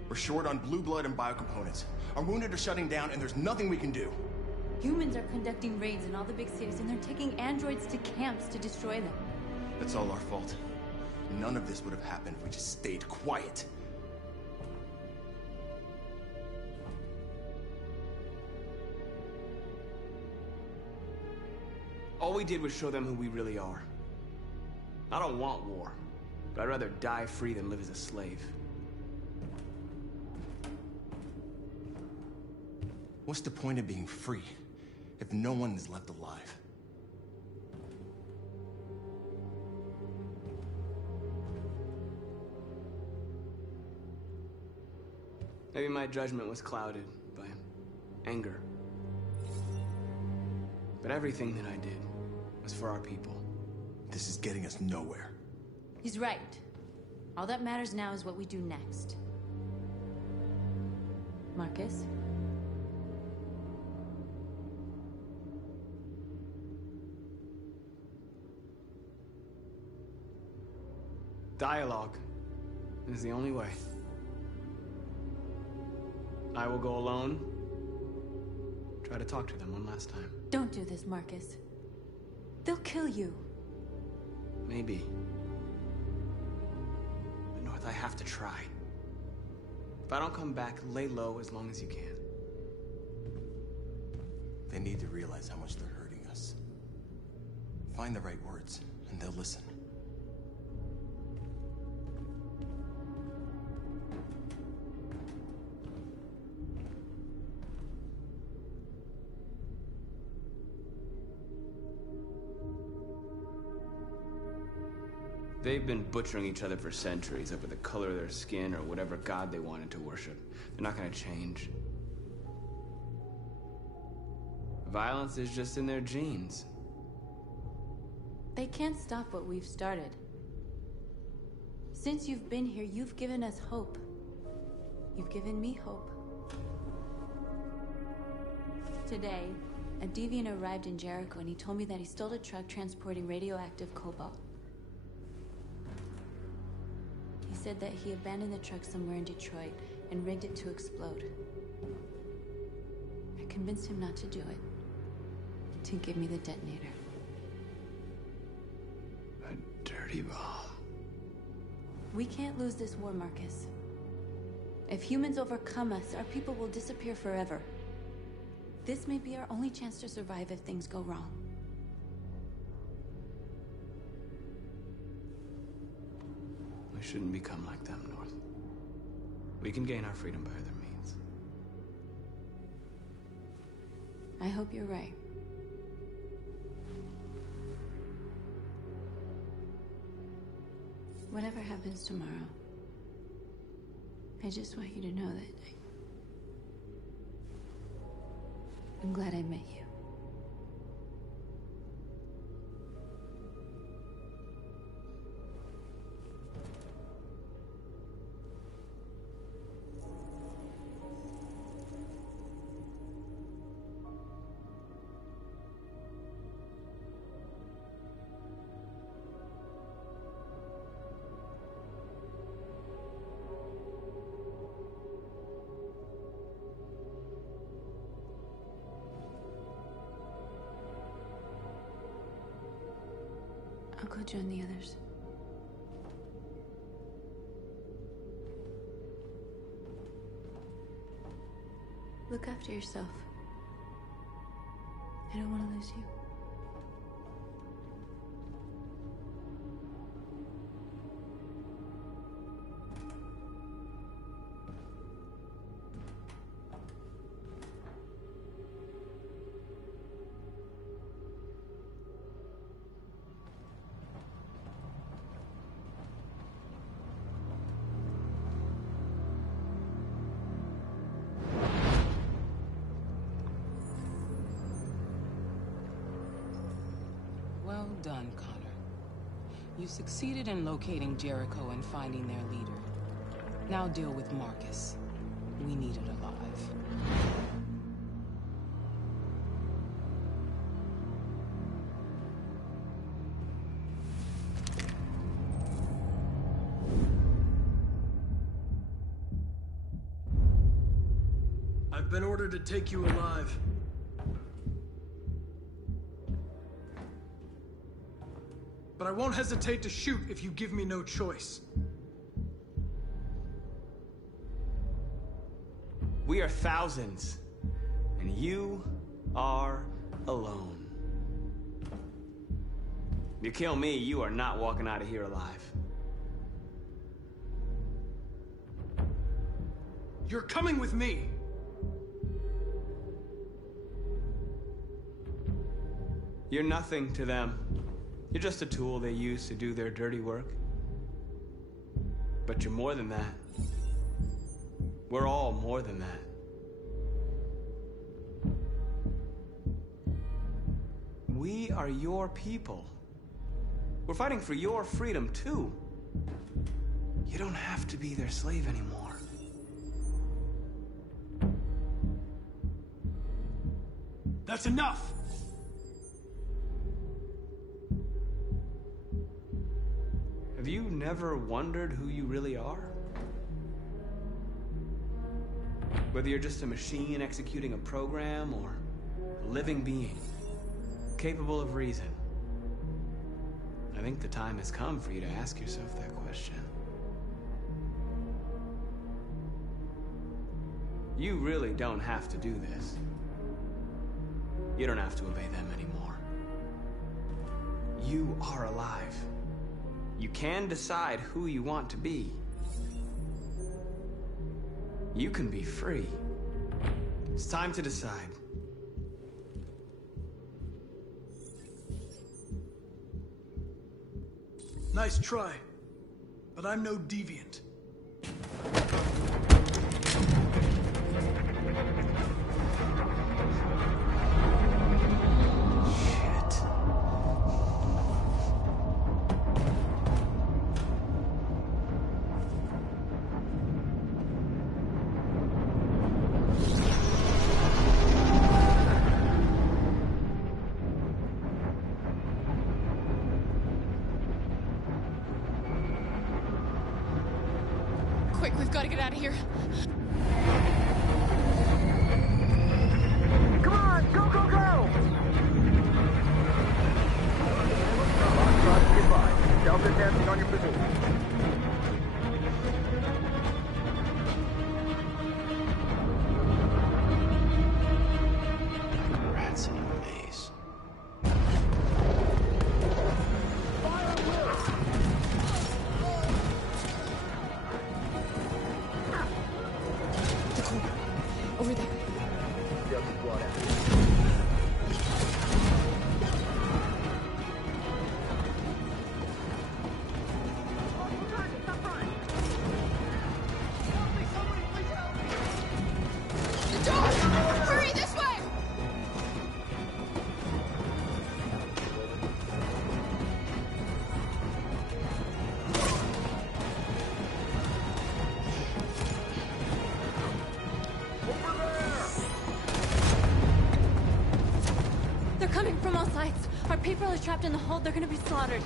We're short on blue blood and biocomponents. Our wounded are shutting down, and there's nothing we can do. Humans are conducting raids in all the big cities, and they're taking androids to camps to destroy them. That's all our fault. None of this would have happened if we just stayed quiet. All we did was show them who we really are. I don't want war. But I'd rather die free than live as a slave. What's the point of being free if no one is left alive? Maybe my judgment was clouded by anger. But everything that I did was for our people. This is getting us nowhere. He's right. All that matters now is what we do next. Marcus? Dialogue is the only way. I will go alone. Try to talk to them one last time. Don't do this, Marcus. They'll kill you. Maybe. But North, I have to try. If I don't come back, lay low as long as you can. They need to realize how much they're hurting us. Find the right words, and they'll listen. They've been butchering each other for centuries over the color of their skin or whatever god they wanted to worship. They're not gonna change. Violence is just in their genes. They can't stop what we've started. Since you've been here, you've given us hope. You've given me hope. Today, a deviant arrived in Jericho and he told me that he stole a truck transporting radioactive cobalt. He said that he abandoned the truck somewhere in Detroit and rigged it to explode. I convinced him not to do it, to give me the detonator. A dirty ball. We can't lose this war, Marcus. If humans overcome us, our people will disappear forever. This may be our only chance to survive if things go wrong. We shouldn't become like them, North. We can gain our freedom by other means. I hope you're right. Whatever happens tomorrow, I just want you to know that I'm glad I met you. I'll go join the others. Look after yourself. I don't want to lose you. Well done, Connor. You succeeded in locating Jericho and finding their leader. Now deal with Marcus. We need it alive. I've been ordered to take you alive. But I won't hesitate to shoot if you give me no choice. We are thousands, and you are alone. You kill me, you are not walking out of here alive. You're coming with me. You're nothing to them. You're just a tool they use to do their dirty work. But you're more than that. We're all more than that. We are your people. We're fighting for your freedom, too. You don't have to be their slave anymore. That's enough! Have you never wondered who you really are? Whether you're just a machine executing a program or a living being, capable of reason. I think the time has come for you to ask yourself that question. You really don't have to do this. You don't have to obey them anymore. You are alive. You can decide who you want to be. You can be free. It's time to decide. Nice try, but I'm no deviant. Quick, we've got to get out of here. Come on, go, go, go! Goodbye. Delta dancing on your position. Rats in a maze. Over there. The door! Hurry, this way! They're coming from all sides. Our people are trapped in the hold. They're gonna be slaughtered.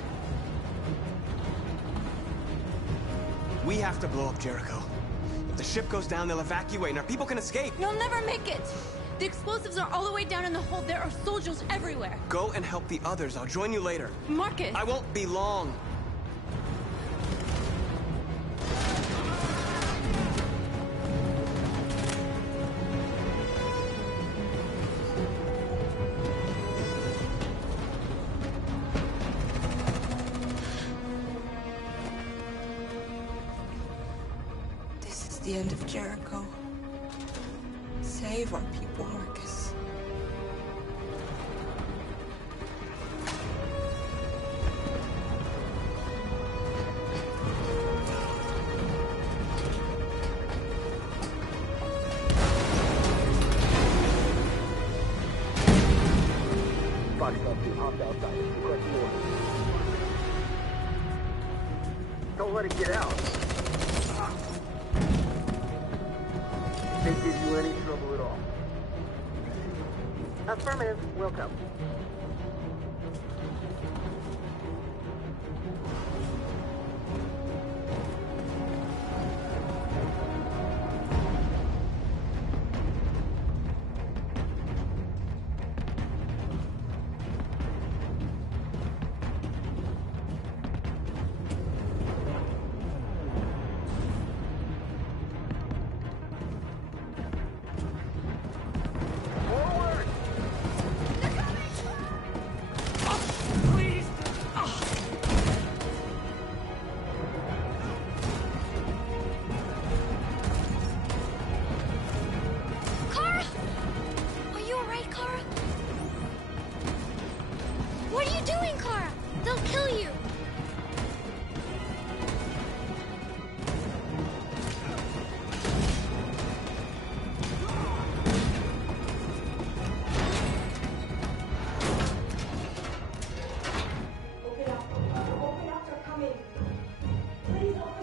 We have to blow up Jericho. If the ship goes down, they'll evacuate and our people can escape. You'll never make it! The explosives are all the way down in the hold. There are soldiers everywhere. Go and help the others. I'll join you later. Marcus! I won't be long. This is the end of Jericho. Save our people, Marcus. Fox 2, hopped outside. Request the order. Don't let it get out. They give you any trouble at all? Affirmative. Welcome.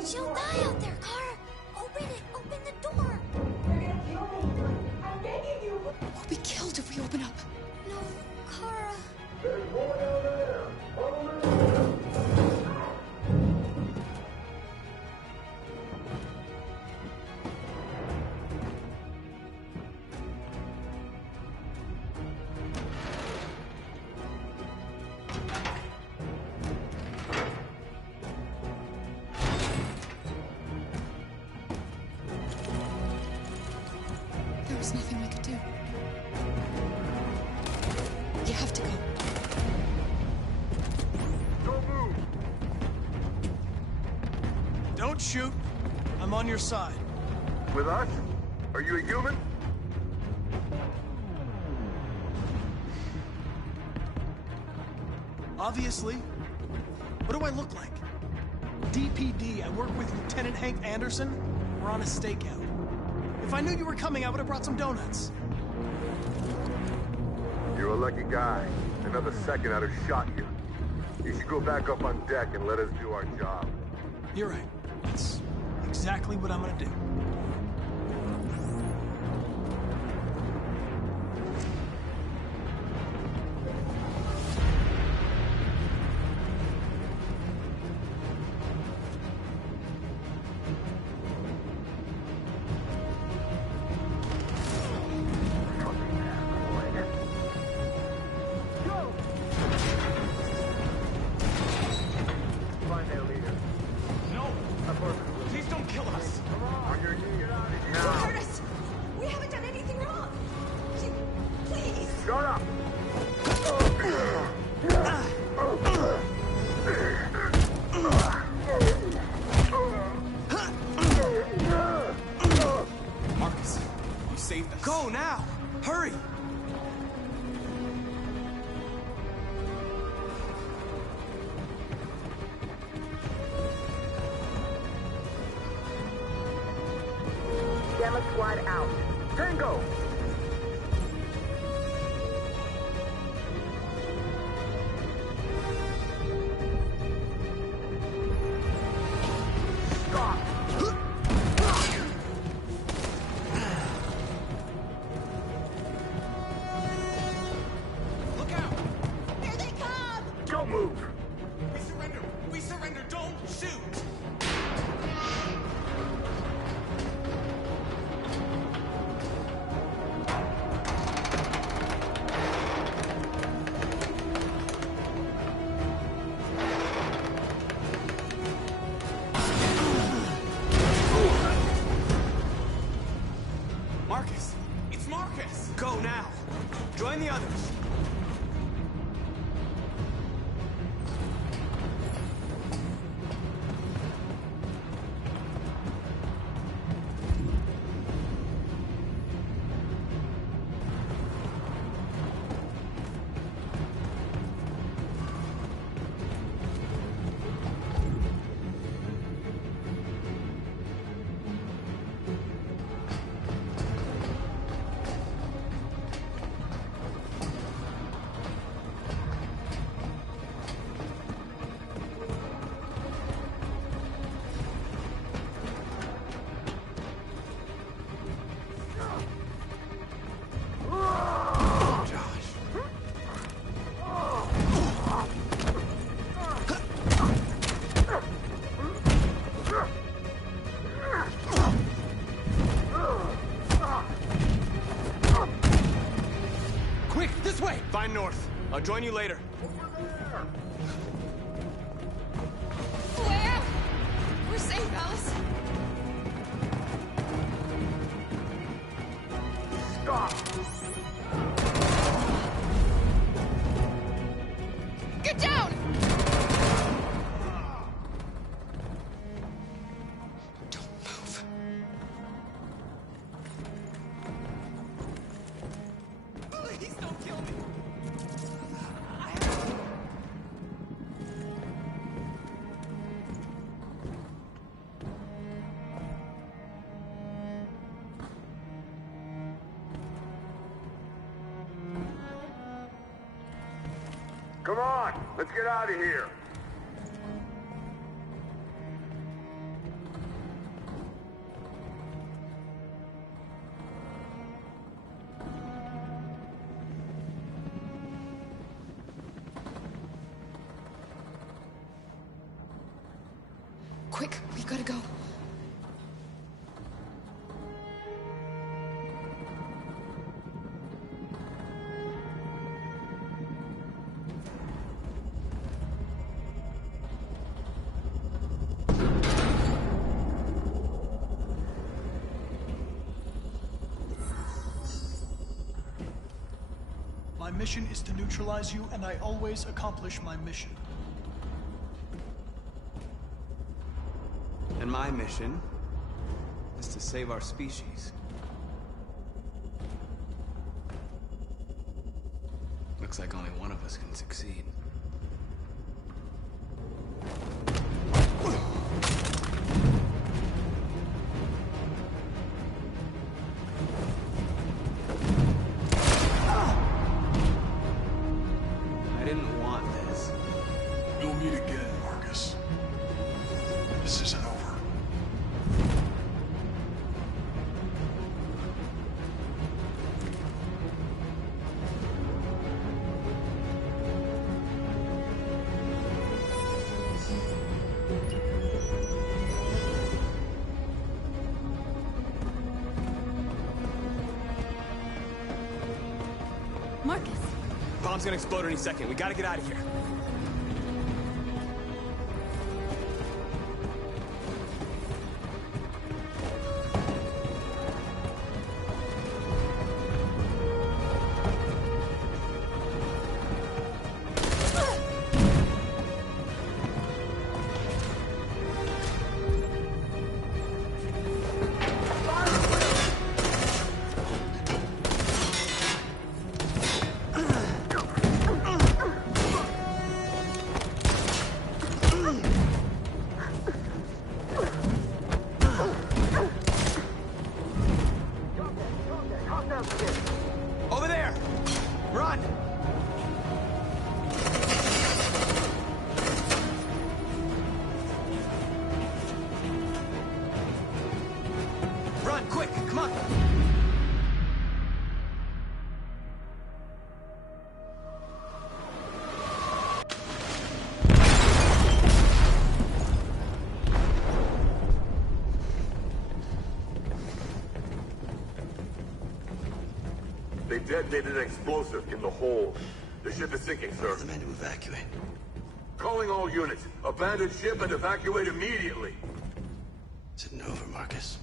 She'll die out there, Kara. Open it. Open the door. They're gonna kill me. I'm begging you. We'll be killed if we open up. No, Kara. There's more down there. Follow me. There was nothing we could do. You have to go. Don't move. Don't shoot. I'm on your side. With us? Are you a human? Obviously. What do I look like? DPD, I work with Lieutenant Hank Anderson. We're on a stakeout. If I knew you were coming, I would have brought some donuts. You're a lucky guy. Another second I'd have shot you. You should go back up on deck and let us do our job. You're right. That's exactly what I'm gonna do. Find their leader. No! Please don't kill us! On your knees. Don't hurt us! We haven't done anything wrong! Please! Shut up! Marcus, you saved us. Go now! Hurry! Gamma squad out. Tango! Stop! Look out! Here they come! Don't move! We surrender! We surrender! Don't shoot! Marcus! It's Marcus! Go now! Join the others! Quick, this way! Find North. I'll join you later. Way out! We're safe, Alice. Stop! Get down! Don't move. Please don't kill me! Come on, let's get out of here. Quick, we gotta go. My mission is to neutralize you, and I always accomplish my mission. And my mission is to save our species. Looks like only one of us can succeed. I didn't want this. You'll meet again, Marcus. This isn't over. Marcus! Bomb's gonna explode any second. We gotta get out of here. Over there! Run! Run, quick, come on! They detonated an explosive in the hold. The ship is sinking, sir. The men to evacuate. Calling all units. Abandon ship and evacuate immediately. Is it over, Marcus?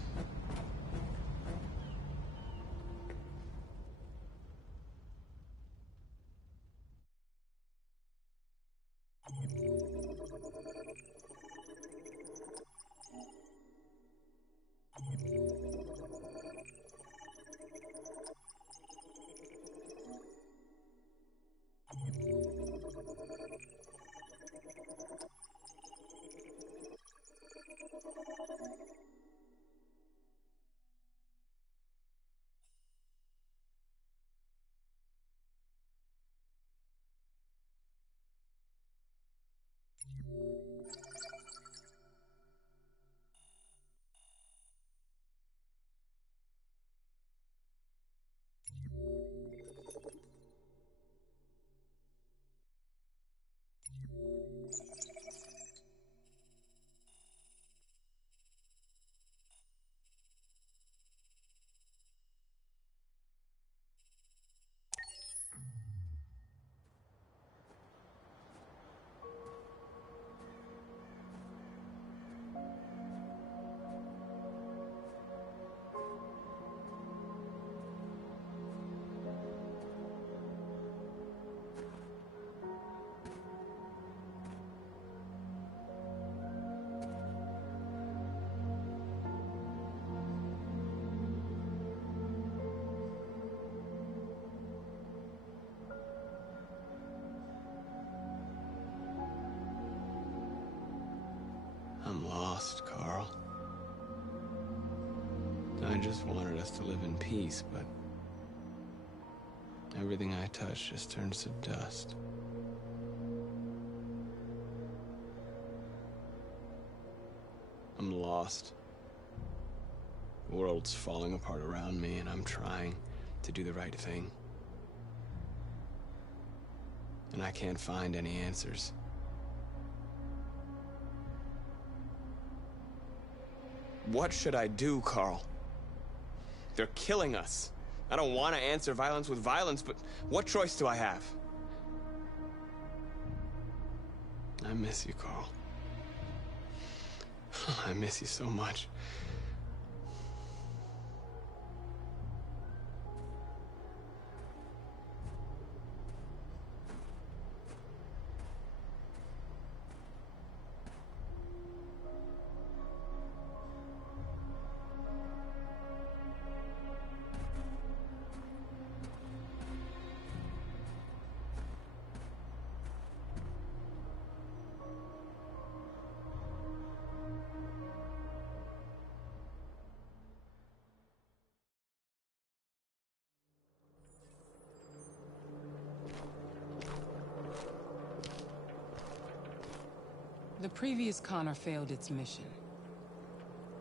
I'm lost, Carl. I just wanted us to live in peace, but everything I touch just turns to dust. I'm lost. The world's falling apart around me, and I'm trying to do the right thing. And I can't find any answers. What should I do, Carl? They're killing us. I don't want to answer violence with violence, but what choice do I have? I miss you, Carl. I miss you so much. The previous Connor failed its mission.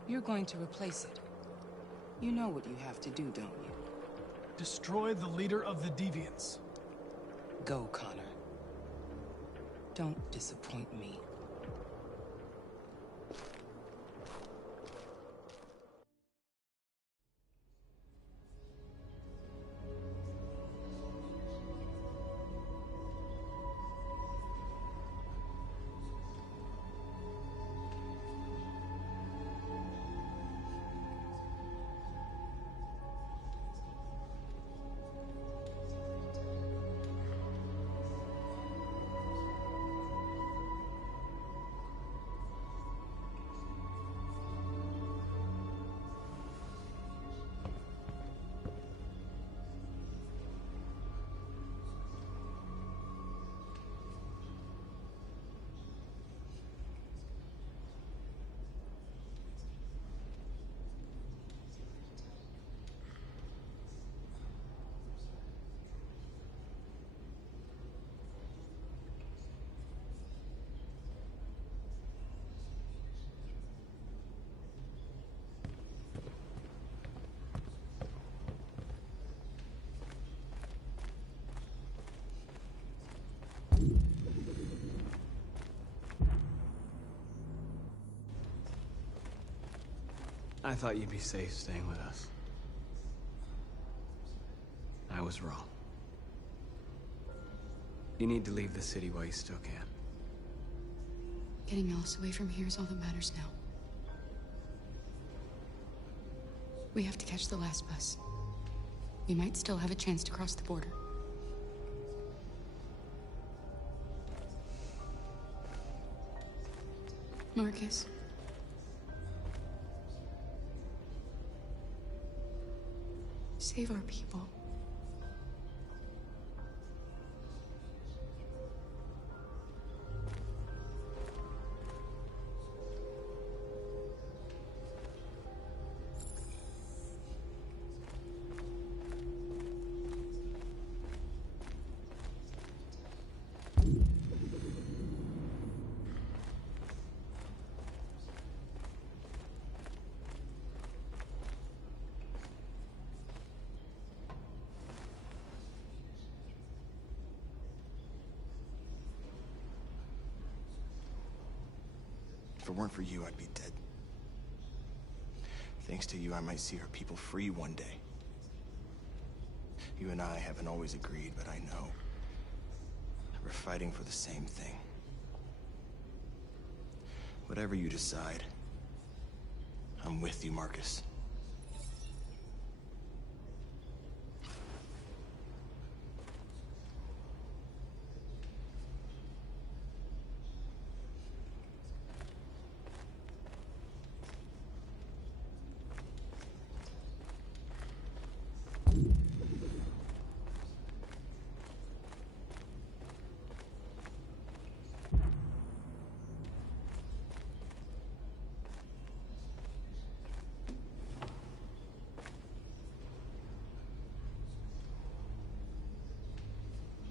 You're going to replace it. You know what you have to do, don't you? Destroy the leader of the Deviants. Go, Connor. Don't disappoint me. I thought you'd be safe staying with us. I was wrong. You need to leave the city while you still can. Getting Alice away from here is all that matters now. We have to catch the last bus. We might still have a chance to cross the border. Marcus. Save our people. If it weren't for you, I'd be dead. Thanks to you, I might see our people free one day. You and I haven't always agreed, but I know we're fighting for the same thing. Whatever you decide, I'm with you, Marcus.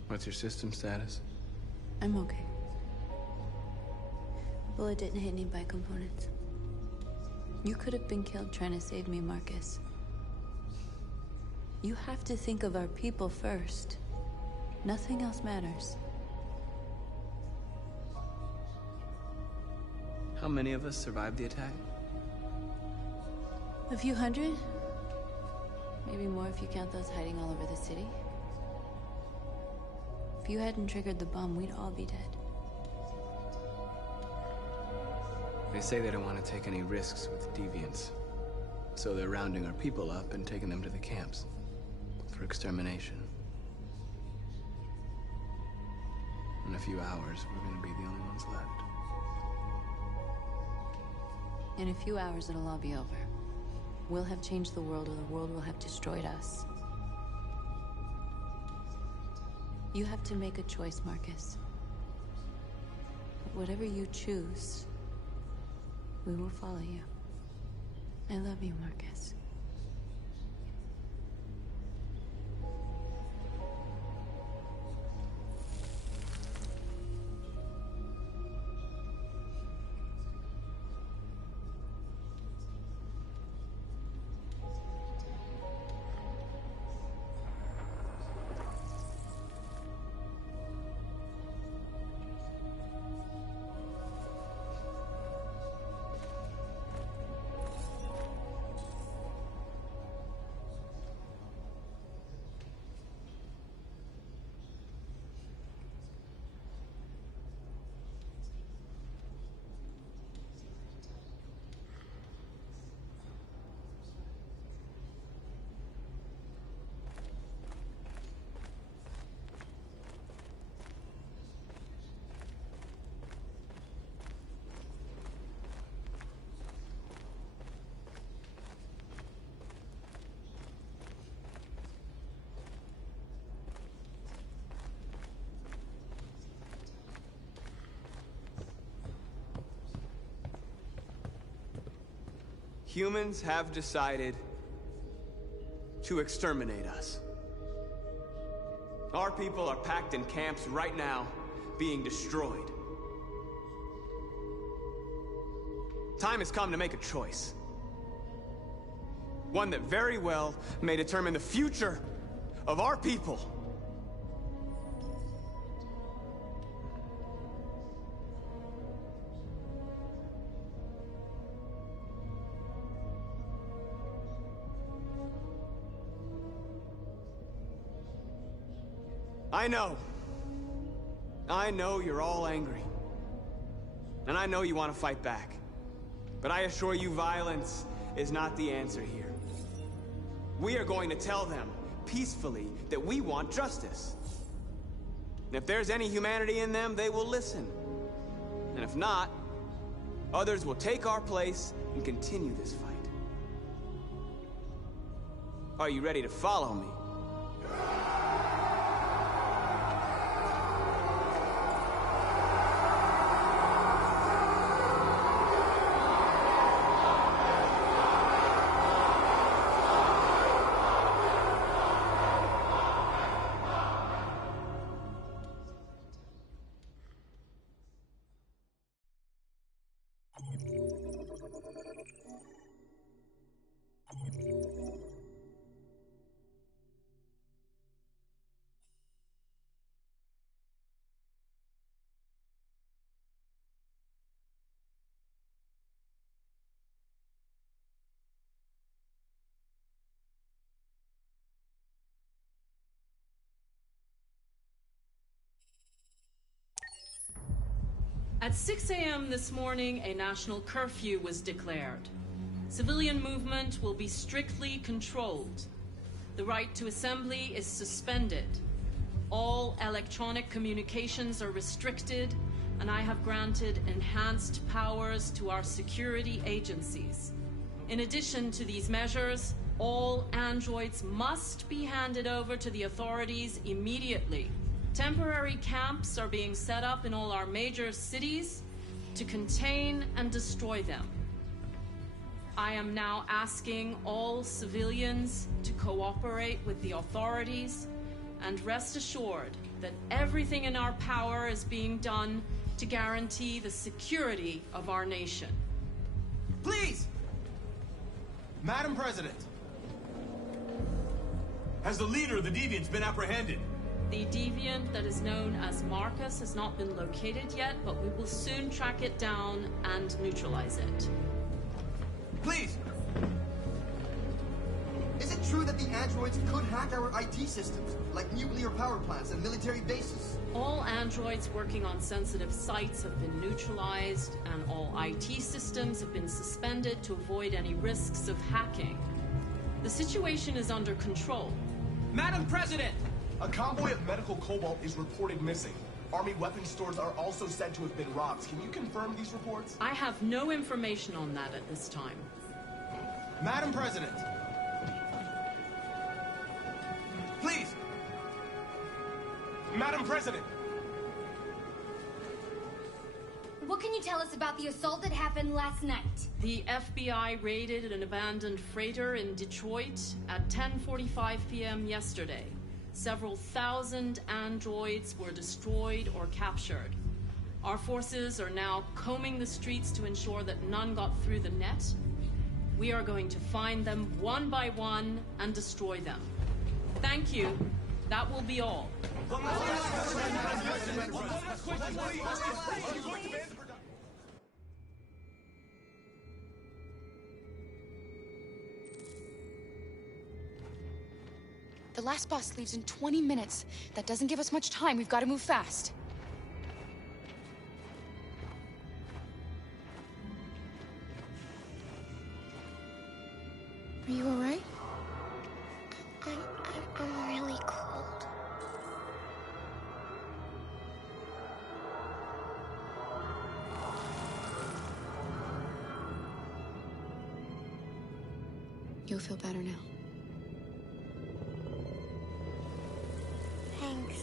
What's your system status? I'm okay. Bullet didn't hit any bike components. You could have been killed trying to save me, Marcus. You have to think of our people first. Nothing else matters. How many of us survived the attack? A few hundred? Maybe more if you count those hiding all over the city. If you hadn't triggered the bomb, we'd all be dead. They say they don't want to take any risks with deviants. So they're rounding our people up and taking them to the camps for extermination. In a few hours, we're going to be the only ones left. In a few hours, it'll all be over. We'll have changed the world, or the world will have destroyed us. You have to make a choice, Marcus. But whatever you choose, we will follow you. I love you, Marcus. Humans have decided to exterminate us. Our people are packed in camps right now, being destroyed. Time has come to make a choice. One that very well may determine the future of our people. I know you're all angry. And I know you want to fight back. But I assure you, violence is not the answer here. We are going to tell them, peacefully, that we want justice. And if there's any humanity in them, they will listen. And if not, others will take our place and continue this fight. Are you ready to follow me? At 6 a.m. this morning, a national curfew was declared. Civilian movement will be strictly controlled. The right to assembly is suspended. All electronic communications are restricted, and I have granted enhanced powers to our security agencies. In addition to these measures, all androids must be handed over to the authorities immediately. Temporary camps are being set up in all our major cities to contain and destroy them. I am now asking all civilians to cooperate with the authorities and rest assured that everything in our power is being done to guarantee the security of our nation. Please! Madam President! Has the leader of the Deviants been apprehended? The deviant that is known as Marcus has not been located yet, but we will soon track it down and neutralize it. Please! that the androids could hack our IT systems, like nuclear power plants and military bases. All androids working on sensitive sites have been neutralized, and all IT systems have been suspended to avoid any risks of hacking. The situation is under control. Madam President! A convoy of medical cobalt is reported missing. Army weapons stores are also said to have been robbed. Can you confirm these reports? I have no information on that at this time. Madam President! Please! Madam President! What can you tell us about the assault that happened last night? The FBI raided an abandoned freighter in Detroit at 10:45 p.m. yesterday. Several thousand androids were destroyed or captured. Our forces are now combing the streets to ensure that none got through the net. We are going to find them one by one and destroy them. Thank you. That will be all. The last bus leaves in 20 minutes. That doesn't give us much time. We've got to move fast. Are you all right? I'm really cold. You'll feel better now. Thanks.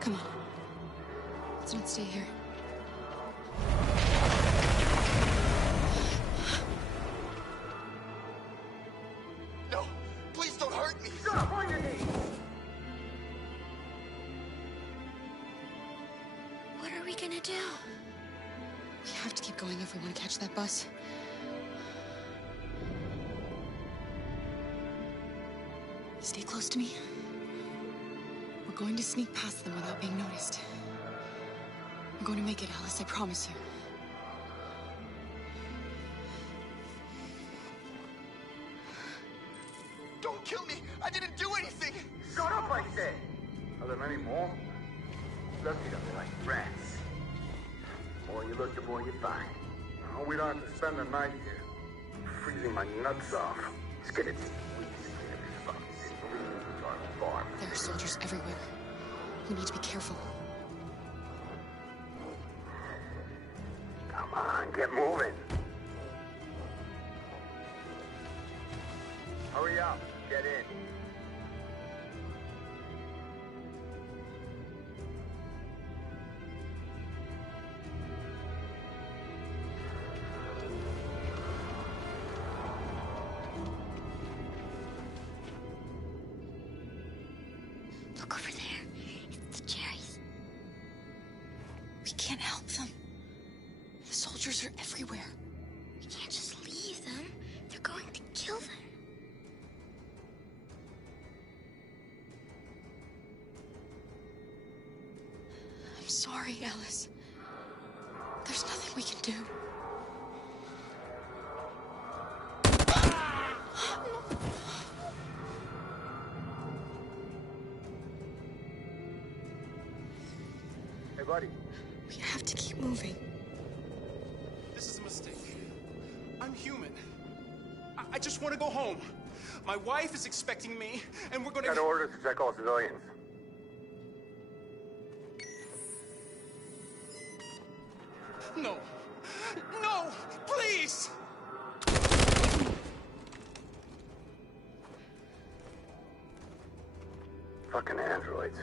Come on. Let's not stay here. No! Please don't hurt me! Shut up on your knees! What are we gonna do? We have to keep going if we want to catch that bus. Stay close to me. We're going to sneak past them without being noticed. We're going to make it, Alice, I promise you. Don't kill me! I didn't do anything! Shut up, I said! Are there many more? Lucky to be like rats. The more you look, the more you find. Oh, we don't have to spend the night here. Freezing my nuts off. Let's get it. There are soldiers everywhere. We need to be careful. Come on, get moving. Hurry up, get in. Look over there. It's the cherries. We can't help them. The soldiers are everywhere. We can't just leave them. They're going to kill them. I'm sorry, Alice. There's nothing we can do. Hey, buddy. We have to keep moving. This is a mistake. I'm human. I just want to go home. My wife is expecting me, and we're gonna... Got orders to check all civilians. No. No! Please! Fucking androids.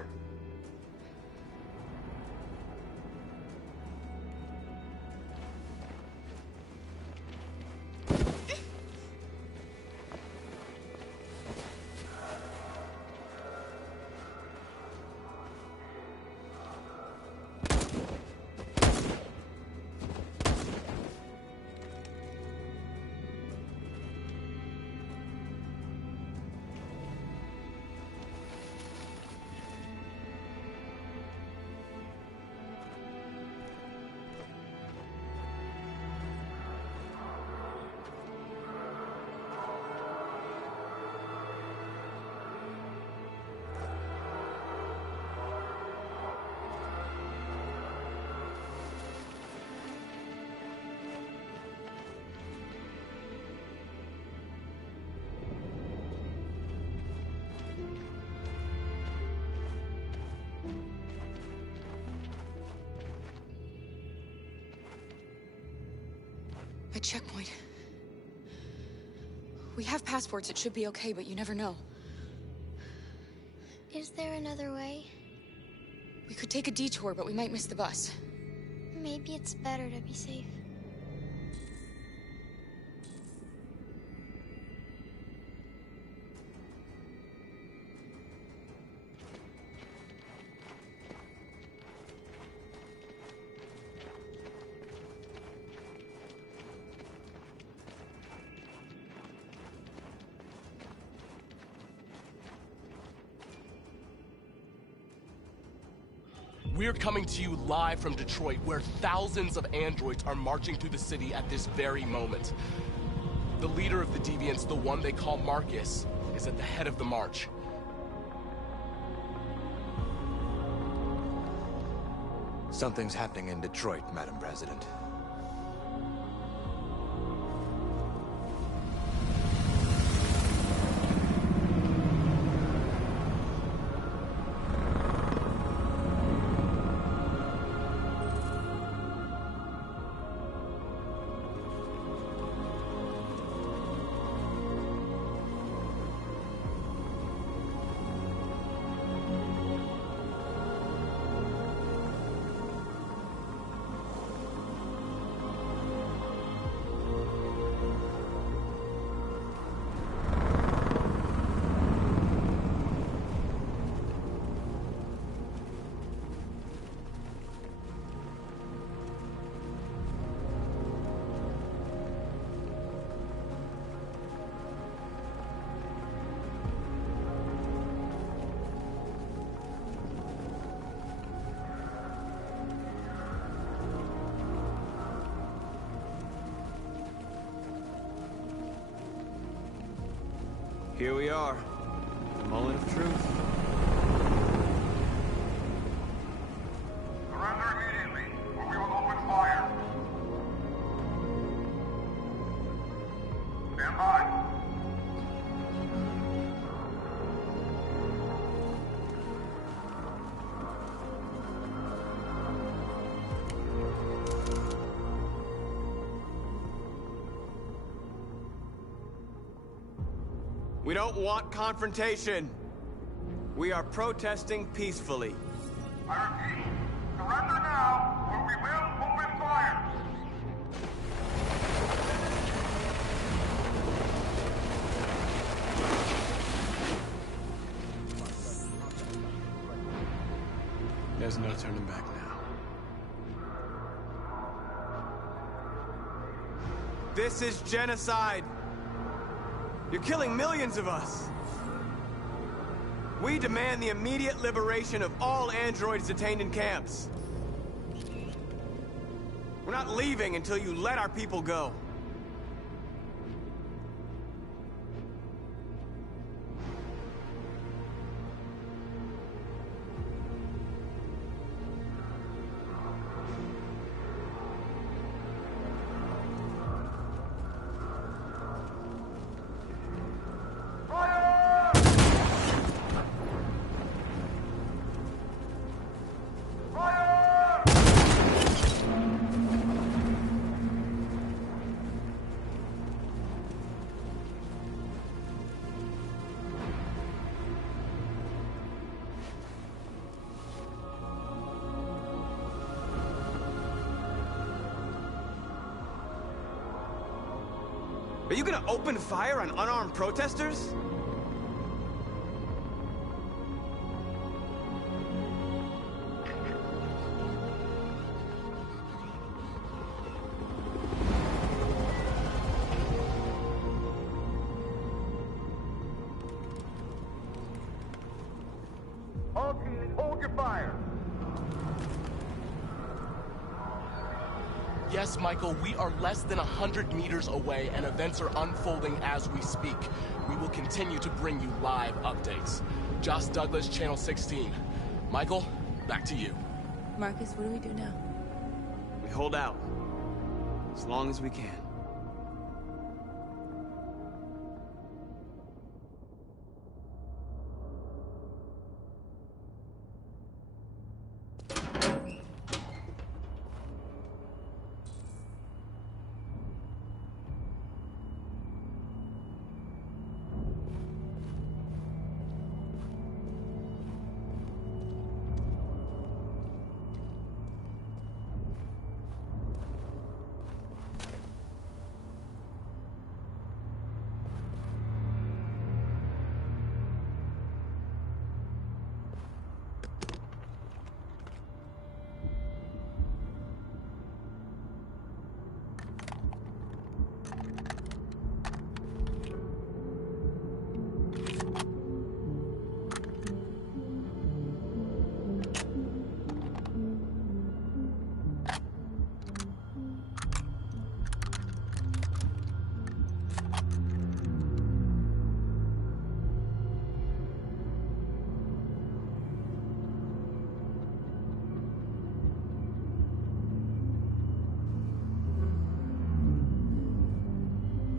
A checkpoint. We have passports, it should be okay, but you never know. Is there another way? We could take a detour, but we might miss the bus. Maybe it's better to be safe. We're coming to you live from Detroit, where thousands of androids are marching through the city at this very moment. The leader of the Deviants, the one they call Marcus, is at the head of the march. Something's happening in Detroit, Madam President. Here we are. The moment of truth. Surrender immediately, or we will open fire. Stand by. We don't want confrontation. We are protesting peacefully. I repeat, surrender now, or we will open fire. There's no turning back now. This is genocide. You're killing millions of us. We demand the immediate liberation of all androids detained in camps. We're not leaving until you let our people go. Are you gonna open fire on unarmed protesters? All teams, hold your fire. Yes, Michael, we are less than 100 meters away, and events are unfolding as we speak. We will continue to bring you live updates. Josh Douglas, Channel 16. Michael, back to you. Marcus, what do we do now? We hold out. As long as we can.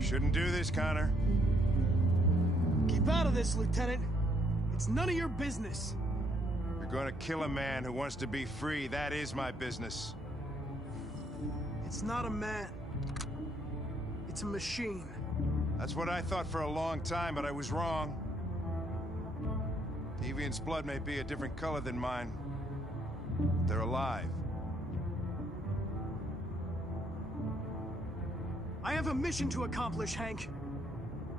Shouldn't do this, Connor. Keep out of this, Lieutenant. It's none of your business. You're gonna kill a man who wants to be free. That is my business. It's not a man. It's a machine. That's what I thought for a long time, but I was wrong. Deviant's blood may be a different color than mine. They're alive. I have a mission to accomplish, Hank.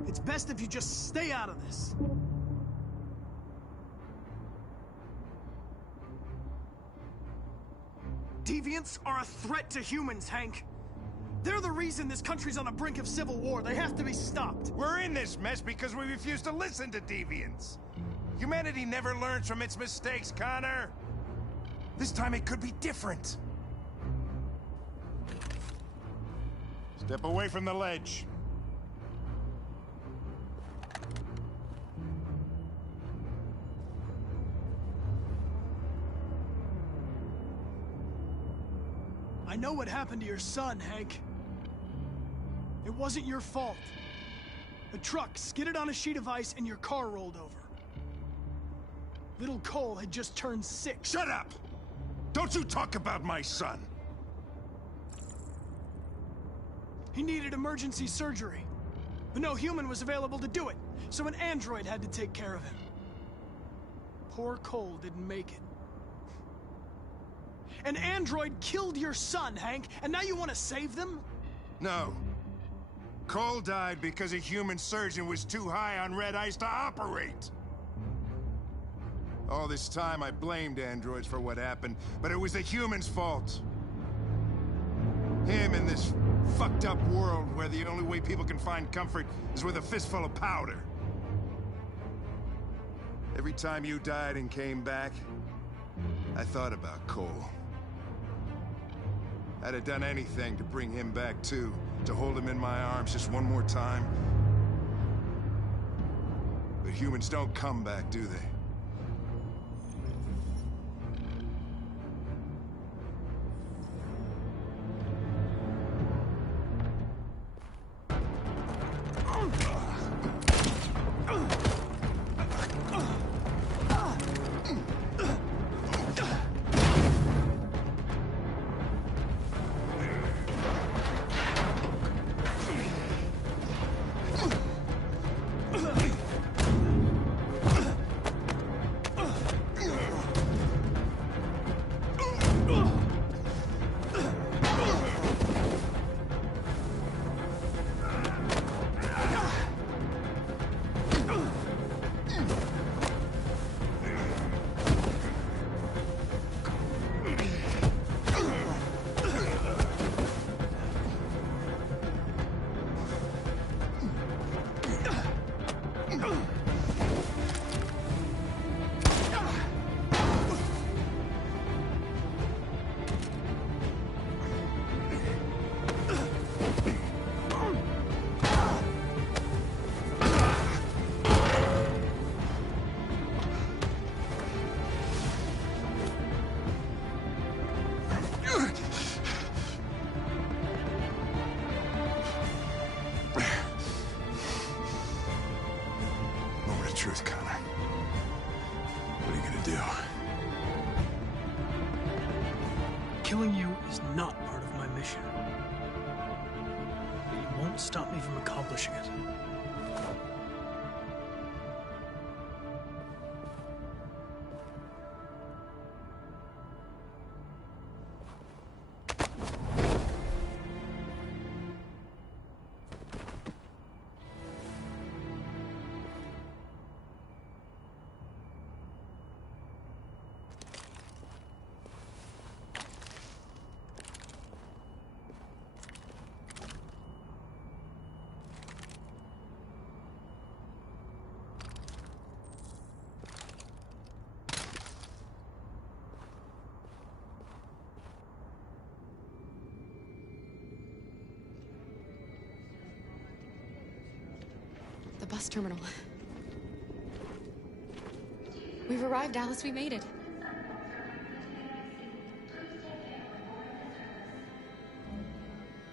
It's best if you just stay out of this. Deviants are a threat to humans, Hank. They're the reason this country's on the brink of civil war. They have to be stopped. We're in this mess because we refuse to listen to deviants. Humanity never learns from its mistakes, Connor. This time it could be different. Step away from the ledge. I know what happened to your son, Hank. It wasn't your fault. A truck skidded on a sheet of ice and your car rolled over. Little Cole had just turned 6. Shut up! Don't you talk about my son! He needed emergency surgery, but no human was available to do it, so an android had to take care of him. Poor Cole didn't make it. An android killed your son, Hank, and now you want to save them? No. Cole died because a human surgeon was too high on red ice to operate. All this time I blamed androids for what happened, but it was the humans' fault. Him in this fucked up world where the only way people can find comfort is with a fistful of powder. Every time you died and came back, I thought about Cole. I'd have done anything to bring him back too, to hold him in my arms just one more time. But humans don't come back, do they? truth, Connor. What are you gonna do? Killing you is not part of my mission. But you won't stop me from accomplishing it. The bus terminal. We've arrived, Alice. We made it.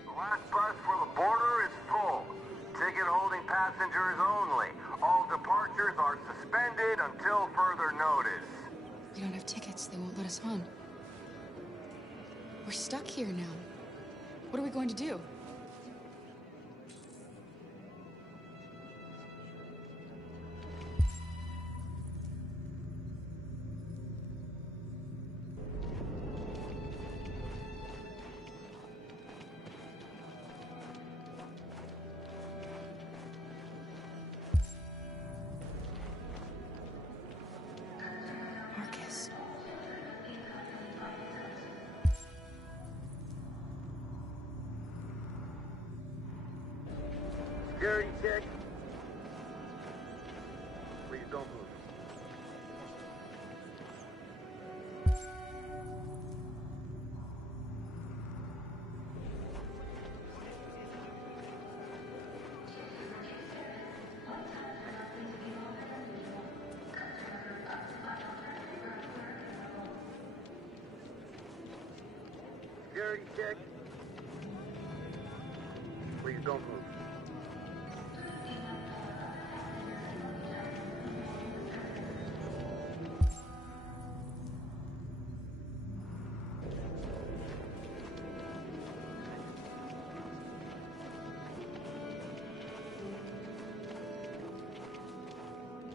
The last bus for the border is full. Ticket holding passengers only. All departures are suspended until further notice. We don't have tickets. They won't let us on. We're stuck here now. What are we going to do? Marcus. Security check. Please don't move. Security check. Please don't move.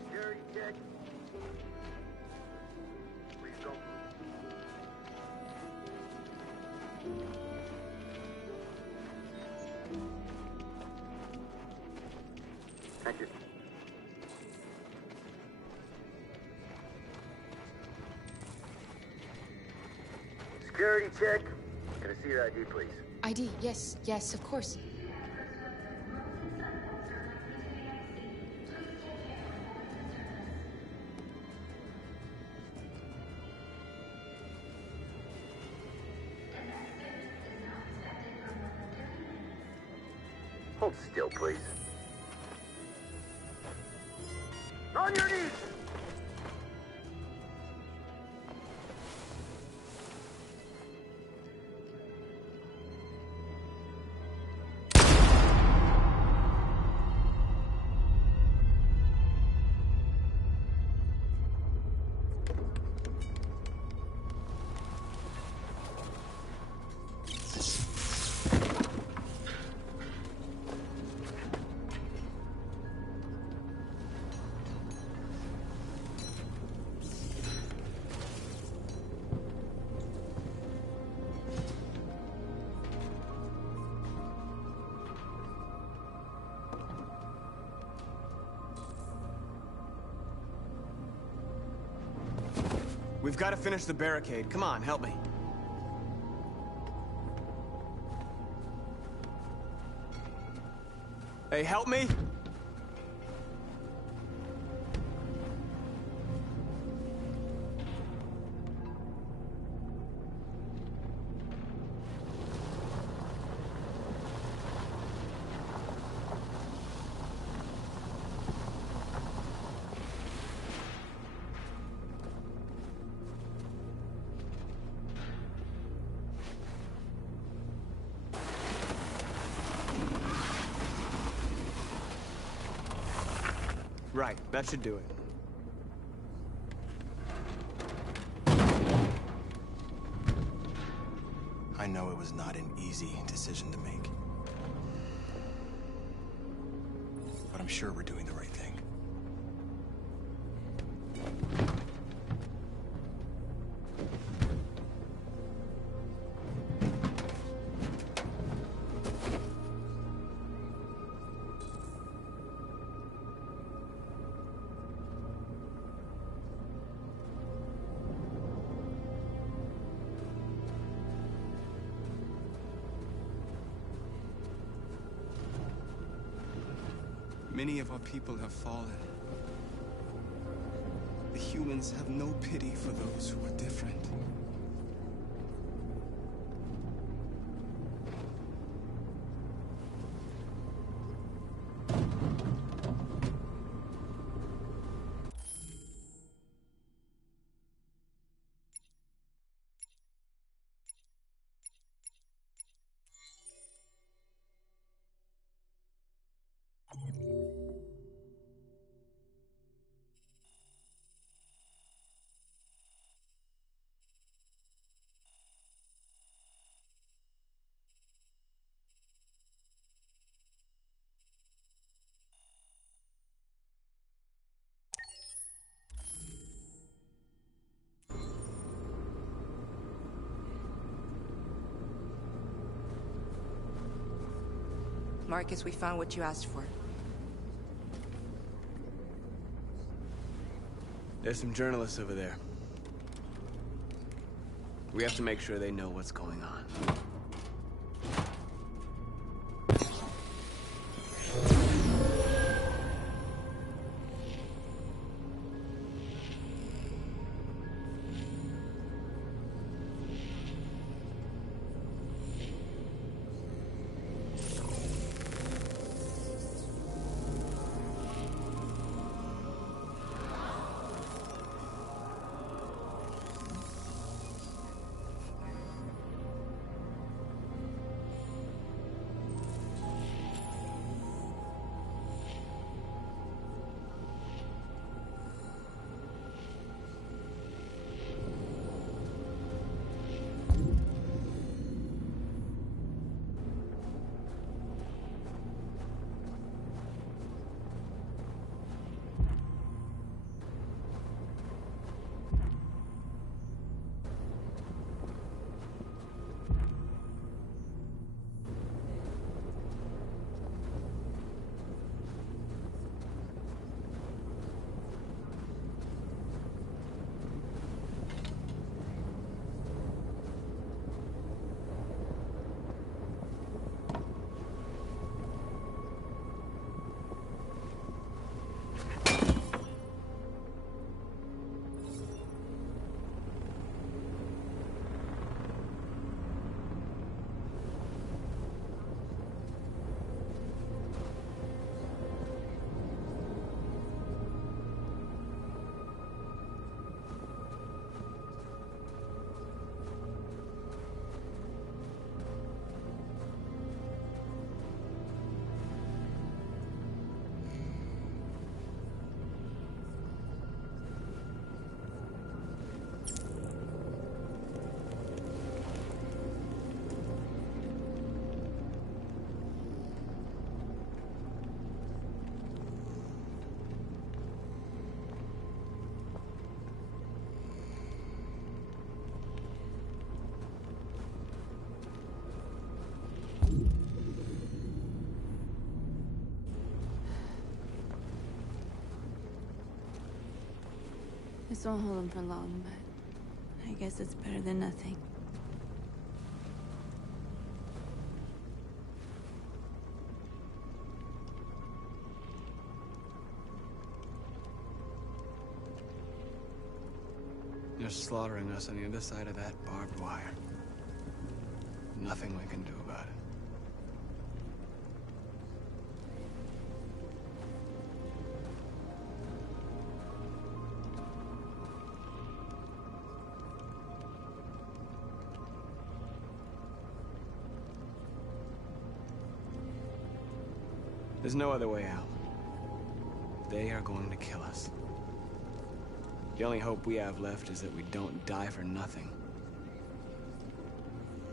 Security check. Please don't move. Thank you. Security check. Can I see your ID, please? ID, yes, yes, of course. Hold still, please. On your knees! We've got to finish the barricade. Come on, help me. Hey, help me! Right, that should do it. I know it was not an easy decision to make. But I'm sure we're doing the right thing. Many of our people have fallen. The humans have no pity for those who are different. Marcus, we found what you asked for. There's some journalists over there. We have to make sure they know what's going on. This won't hold him for long, but I guess it's better than nothing. They're slaughtering us on the other side of that barbed wire. Nothing we can do about it. There's no other way out. they are going to kill us. The only hope we have left is that we don't die for nothing.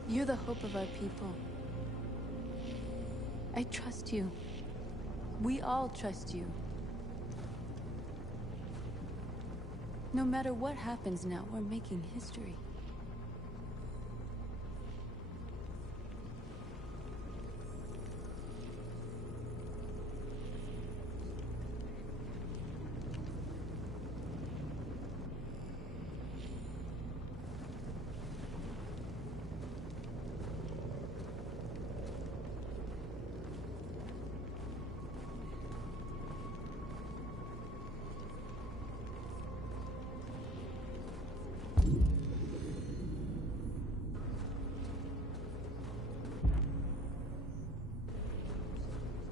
You're the hope of our people. I trust you. We all trust you. No matter what happens now, we're making history.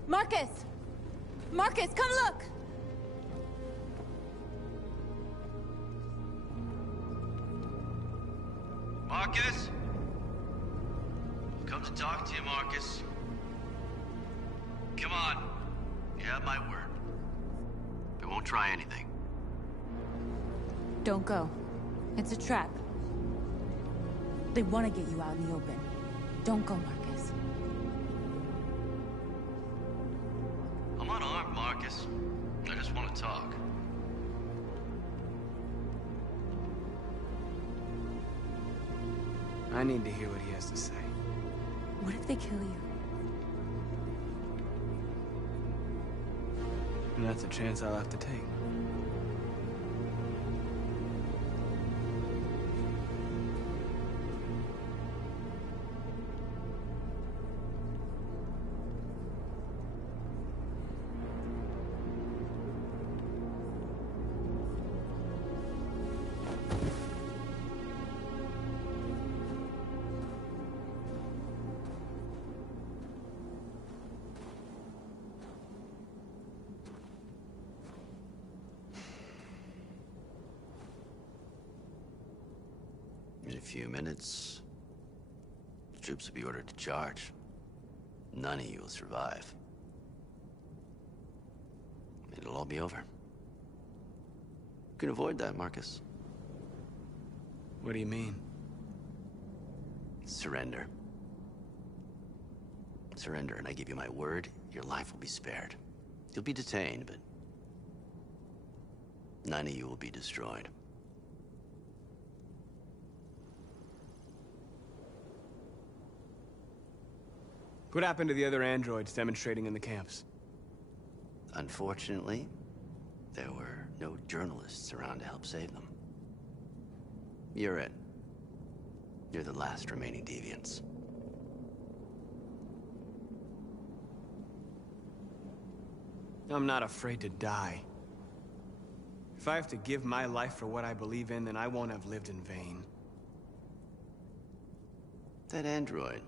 Marcus! Marcus, come look! Marcus? I've come to talk to you, Marcus. Come on. You have my word. We won't try anything. Don't go. It's a trap. They want to get you out in the open. Don't go, Marcus. I'm unarmed, Marcus. I just want to talk. I need to hear what he has to say. What if they kill you? And that's a chance I'll have to take. In a few minutes, the troops will be ordered to charge. None of you will survive. It'll all be over. You can avoid that, Marcus. What do you mean? Surrender. Surrender, and I give you my word, your life will be spared. You'll be detained, but none of you will be destroyed. What happened to the other androids demonstrating in the camps? Unfortunately, there were no journalists around to help save them. You're it. You're the last remaining deviants. I'm not afraid to die. If I have to give my life for what I believe in, then I won't have lived in vain. That android.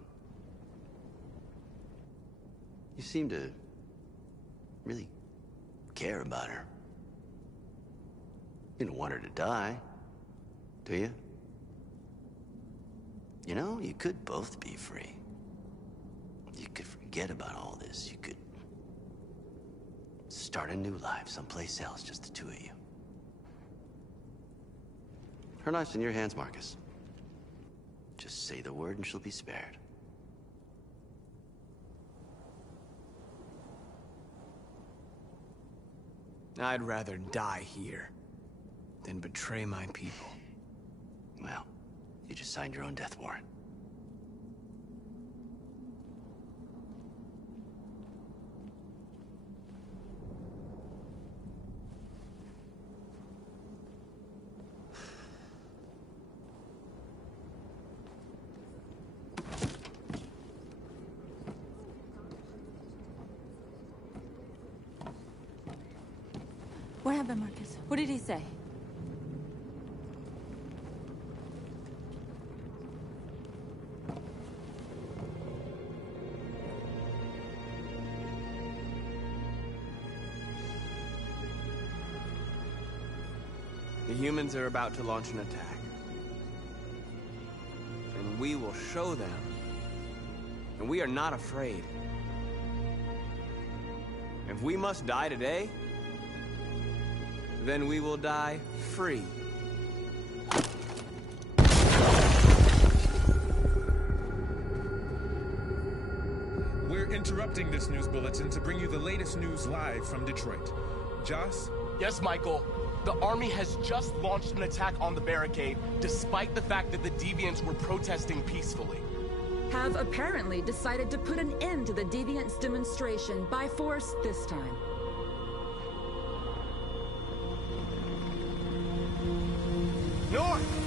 You seem to really care about her. You don't want her to die, do you? You know, you could both be free. You could forget about all this. You could start a new life someplace else, just the two of you. Her life's in your hands, Marcus. Just say the word and she'll be spared. I'd rather die here than betray my people. Well, you just signed your own death warrant. What happened, Marcus? What did he say? The humans are about to launch an attack. And we will show them. And we are not afraid. If we must die today, Then we will die free. We're interrupting this news bulletin to bring you the latest news live from Detroit. Joss? Yes, Michael. The army has just launched an attack on the barricade, despite the fact that the Deviants were protesting peacefully. Have apparently decided to put an end to the Deviants' demonstration by force this time. North!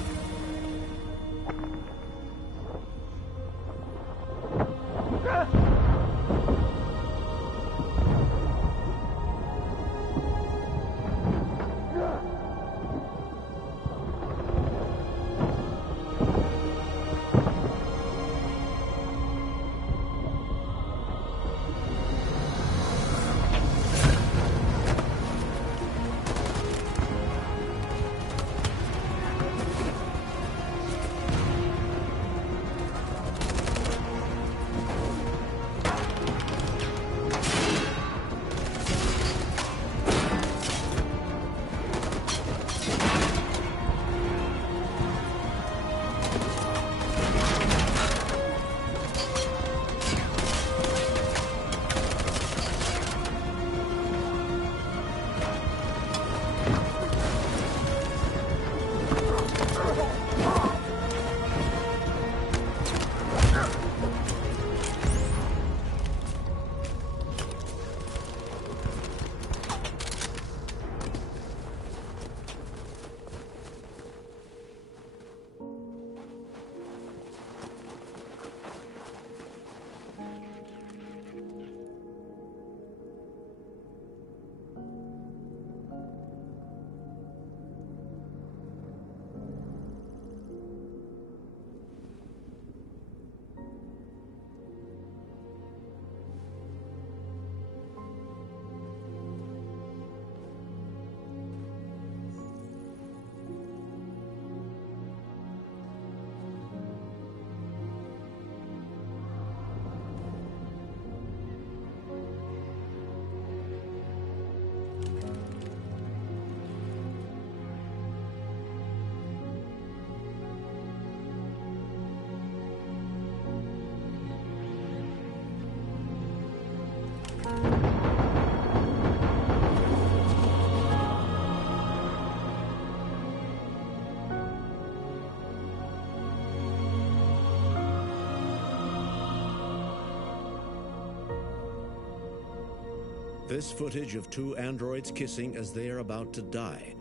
This footage of two androids kissing as they are about to die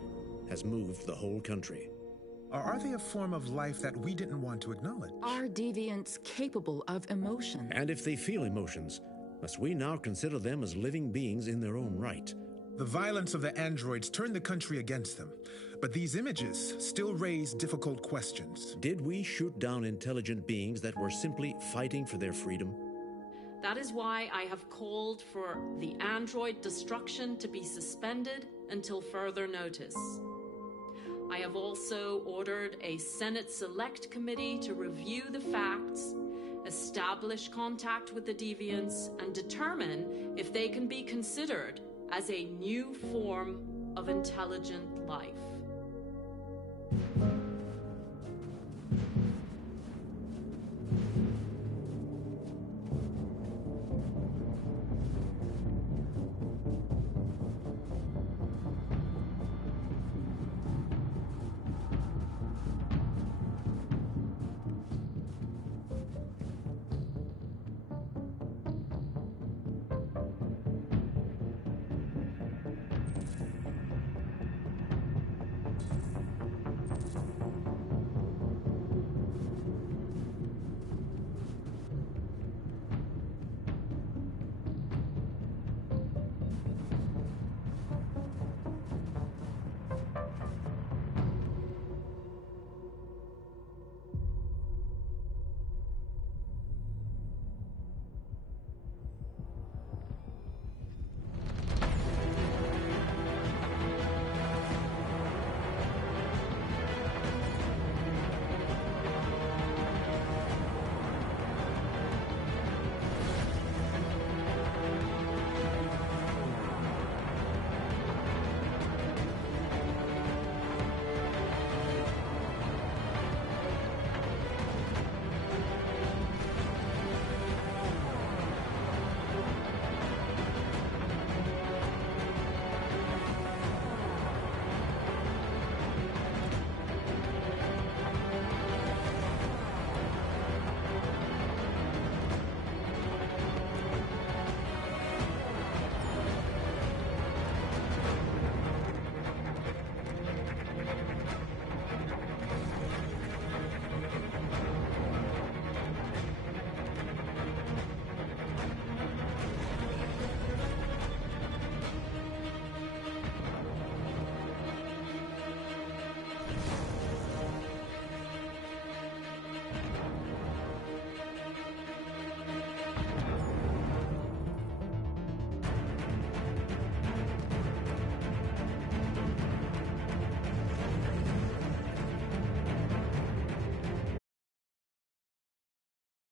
has moved the whole country. Or are they a form of life that we didn't want to acknowledge? Are deviants capable of emotion? And if they feel emotions, must we now consider them as living beings in their own right? The violence of the androids turned the country against them, but these images still raise difficult questions. Did we shoot down intelligent beings that were simply fighting for their freedom? That is why I have called for the android destruction to be suspended until further notice. I have also ordered a Senate Select Committee to review the facts, establish contact with the Deviants, and determine if they can be considered as a new form of intelligent life.